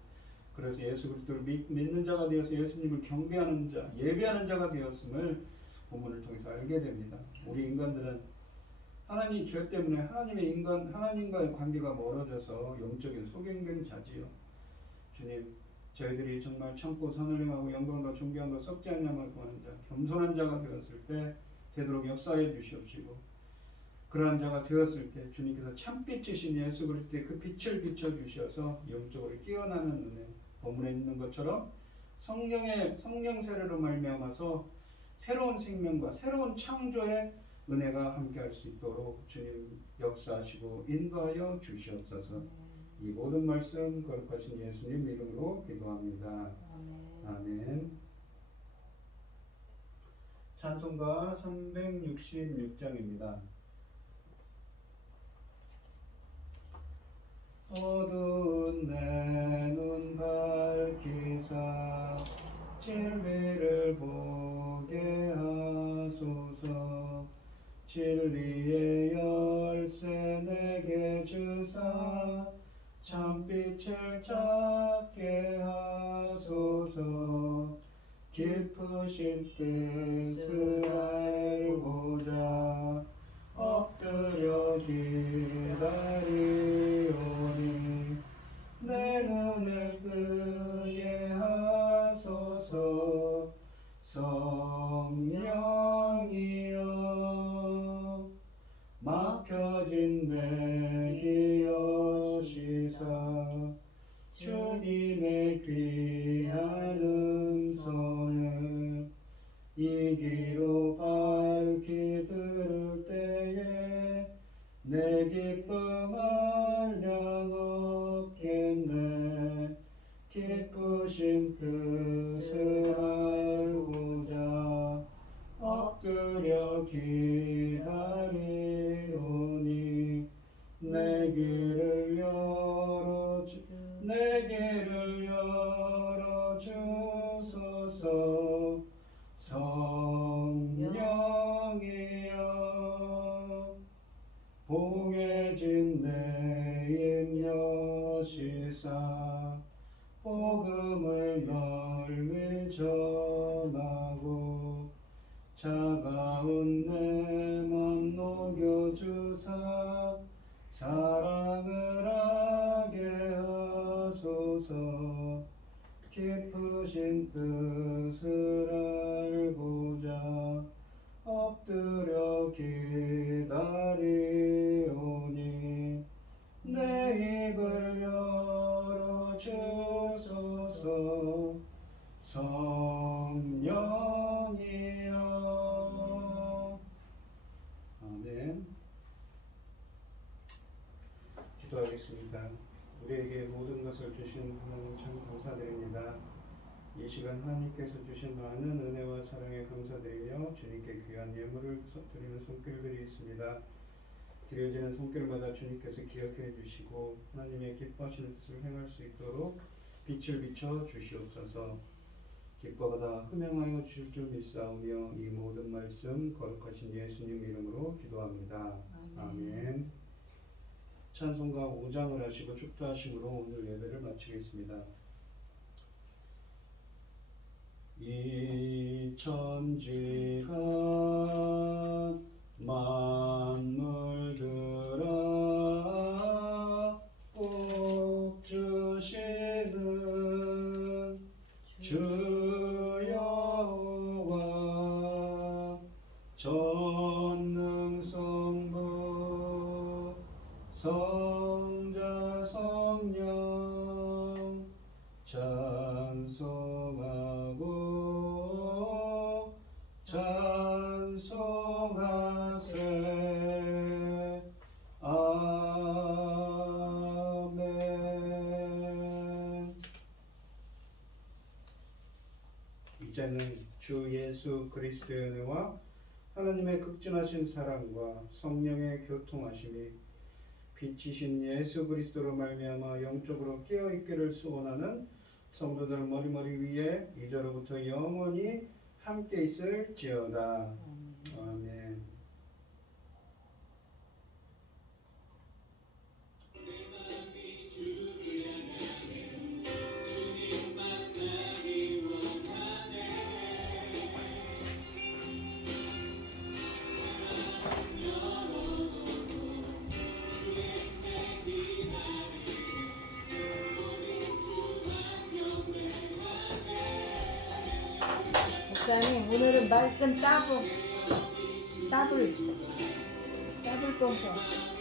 그래서 예수 그리스도를 믿는 자가 되어서 예수님을 경배하는 자, 예배하는 자가 되었음을 본문을 통해서 알게 됩니다. 우리 인간들은 하나님 죄 때문에 하나님과의 관계가 멀어져서 영적인 소경된 자지요. 주님, 저희들이 정말 참고 선을 행하고 영광과 존귀함과 썩지 않냐만 구하는 자, 겸손한 자가 되었을 때 되도록 역사해 주시옵시고 그러한 자가 되었을 때 주님께서 참빛이신 예수 그리스도의 그 빛을 비춰주셔서 영적으로 깨어나는 은혜, 본문에 있는 것처럼 성령 세례로 말미암아서 새로운 생명과 새로운 창조의 은혜가 함께할 수 있도록 주님 역사하시고 인도하여 주시옵소서. 이 모든 말씀 거룩하신 예수님 이름으로 기도합니다. 아멘. 찬송가 366장입니다. 어두운 내 눈 밝히사 진리를 보게 하소서. 진리의 열쇠 내게 주사 참빛을 찾게 하소서. 깊으신 뜻을 알고자 엎드려 기다리오니 내 눈을 뜨게 하소서. 성령이여 막혀진 내 귀 여시사 주님의 귀한 음성을 이 귀로 밝히 들을 때에 내 기쁨 한량 없겠네. 기쁨 기다리오니 내 길을 열어 주소서. 성령이여 봉해진 내 입 여시사 복음을 널리 전하고 차가운 내 맘 녹여주사 사랑을 하게 하소서. 깊으신 뜻을 알고자 엎드려 기다리오니 내 입을 열어 주소서. 성령이여. 아멘. 기도하겠습니다. 우리에게 모든 것을 주신 하나님 참 감사드립니다. 이 시간 하나님께서 주신 많은 은혜와 사랑에 감사드리며 주님께 귀한 예물을 드리는 손길들이 있습니다. 드려지는 손길마다 주님께서 기억해 주시고 하나님의 기뻐하시는 뜻을 행할 수 있도록 빛을 비춰 주시옵소서. 기뻐하다 흠양하여 주실 줄 믿사오며 이 모든 말씀 거룩하신 예수님 이름으로 기도합니다. 아멘. 찬송가 5장을 하시고 축도하심으로 오늘 예배를 마치겠습니다. 이 천지가 만물들아 복 주시는 주 여호와 전능성부 성자 성령 찬송하고 찬송하세. 아멘. 이제는 주 예수 그리스도의 은혜와 하나님의 극진하신 사랑과 성령의 교통하심이 빛이신 예수 그리스도로 말미암아 영적으로 깨어있기를 소원하는 성도들 머리머리 위에 이제로부터 영원히 함께 있을지어다. 아멘. 목사님 오늘은 말씀 더블 pompo.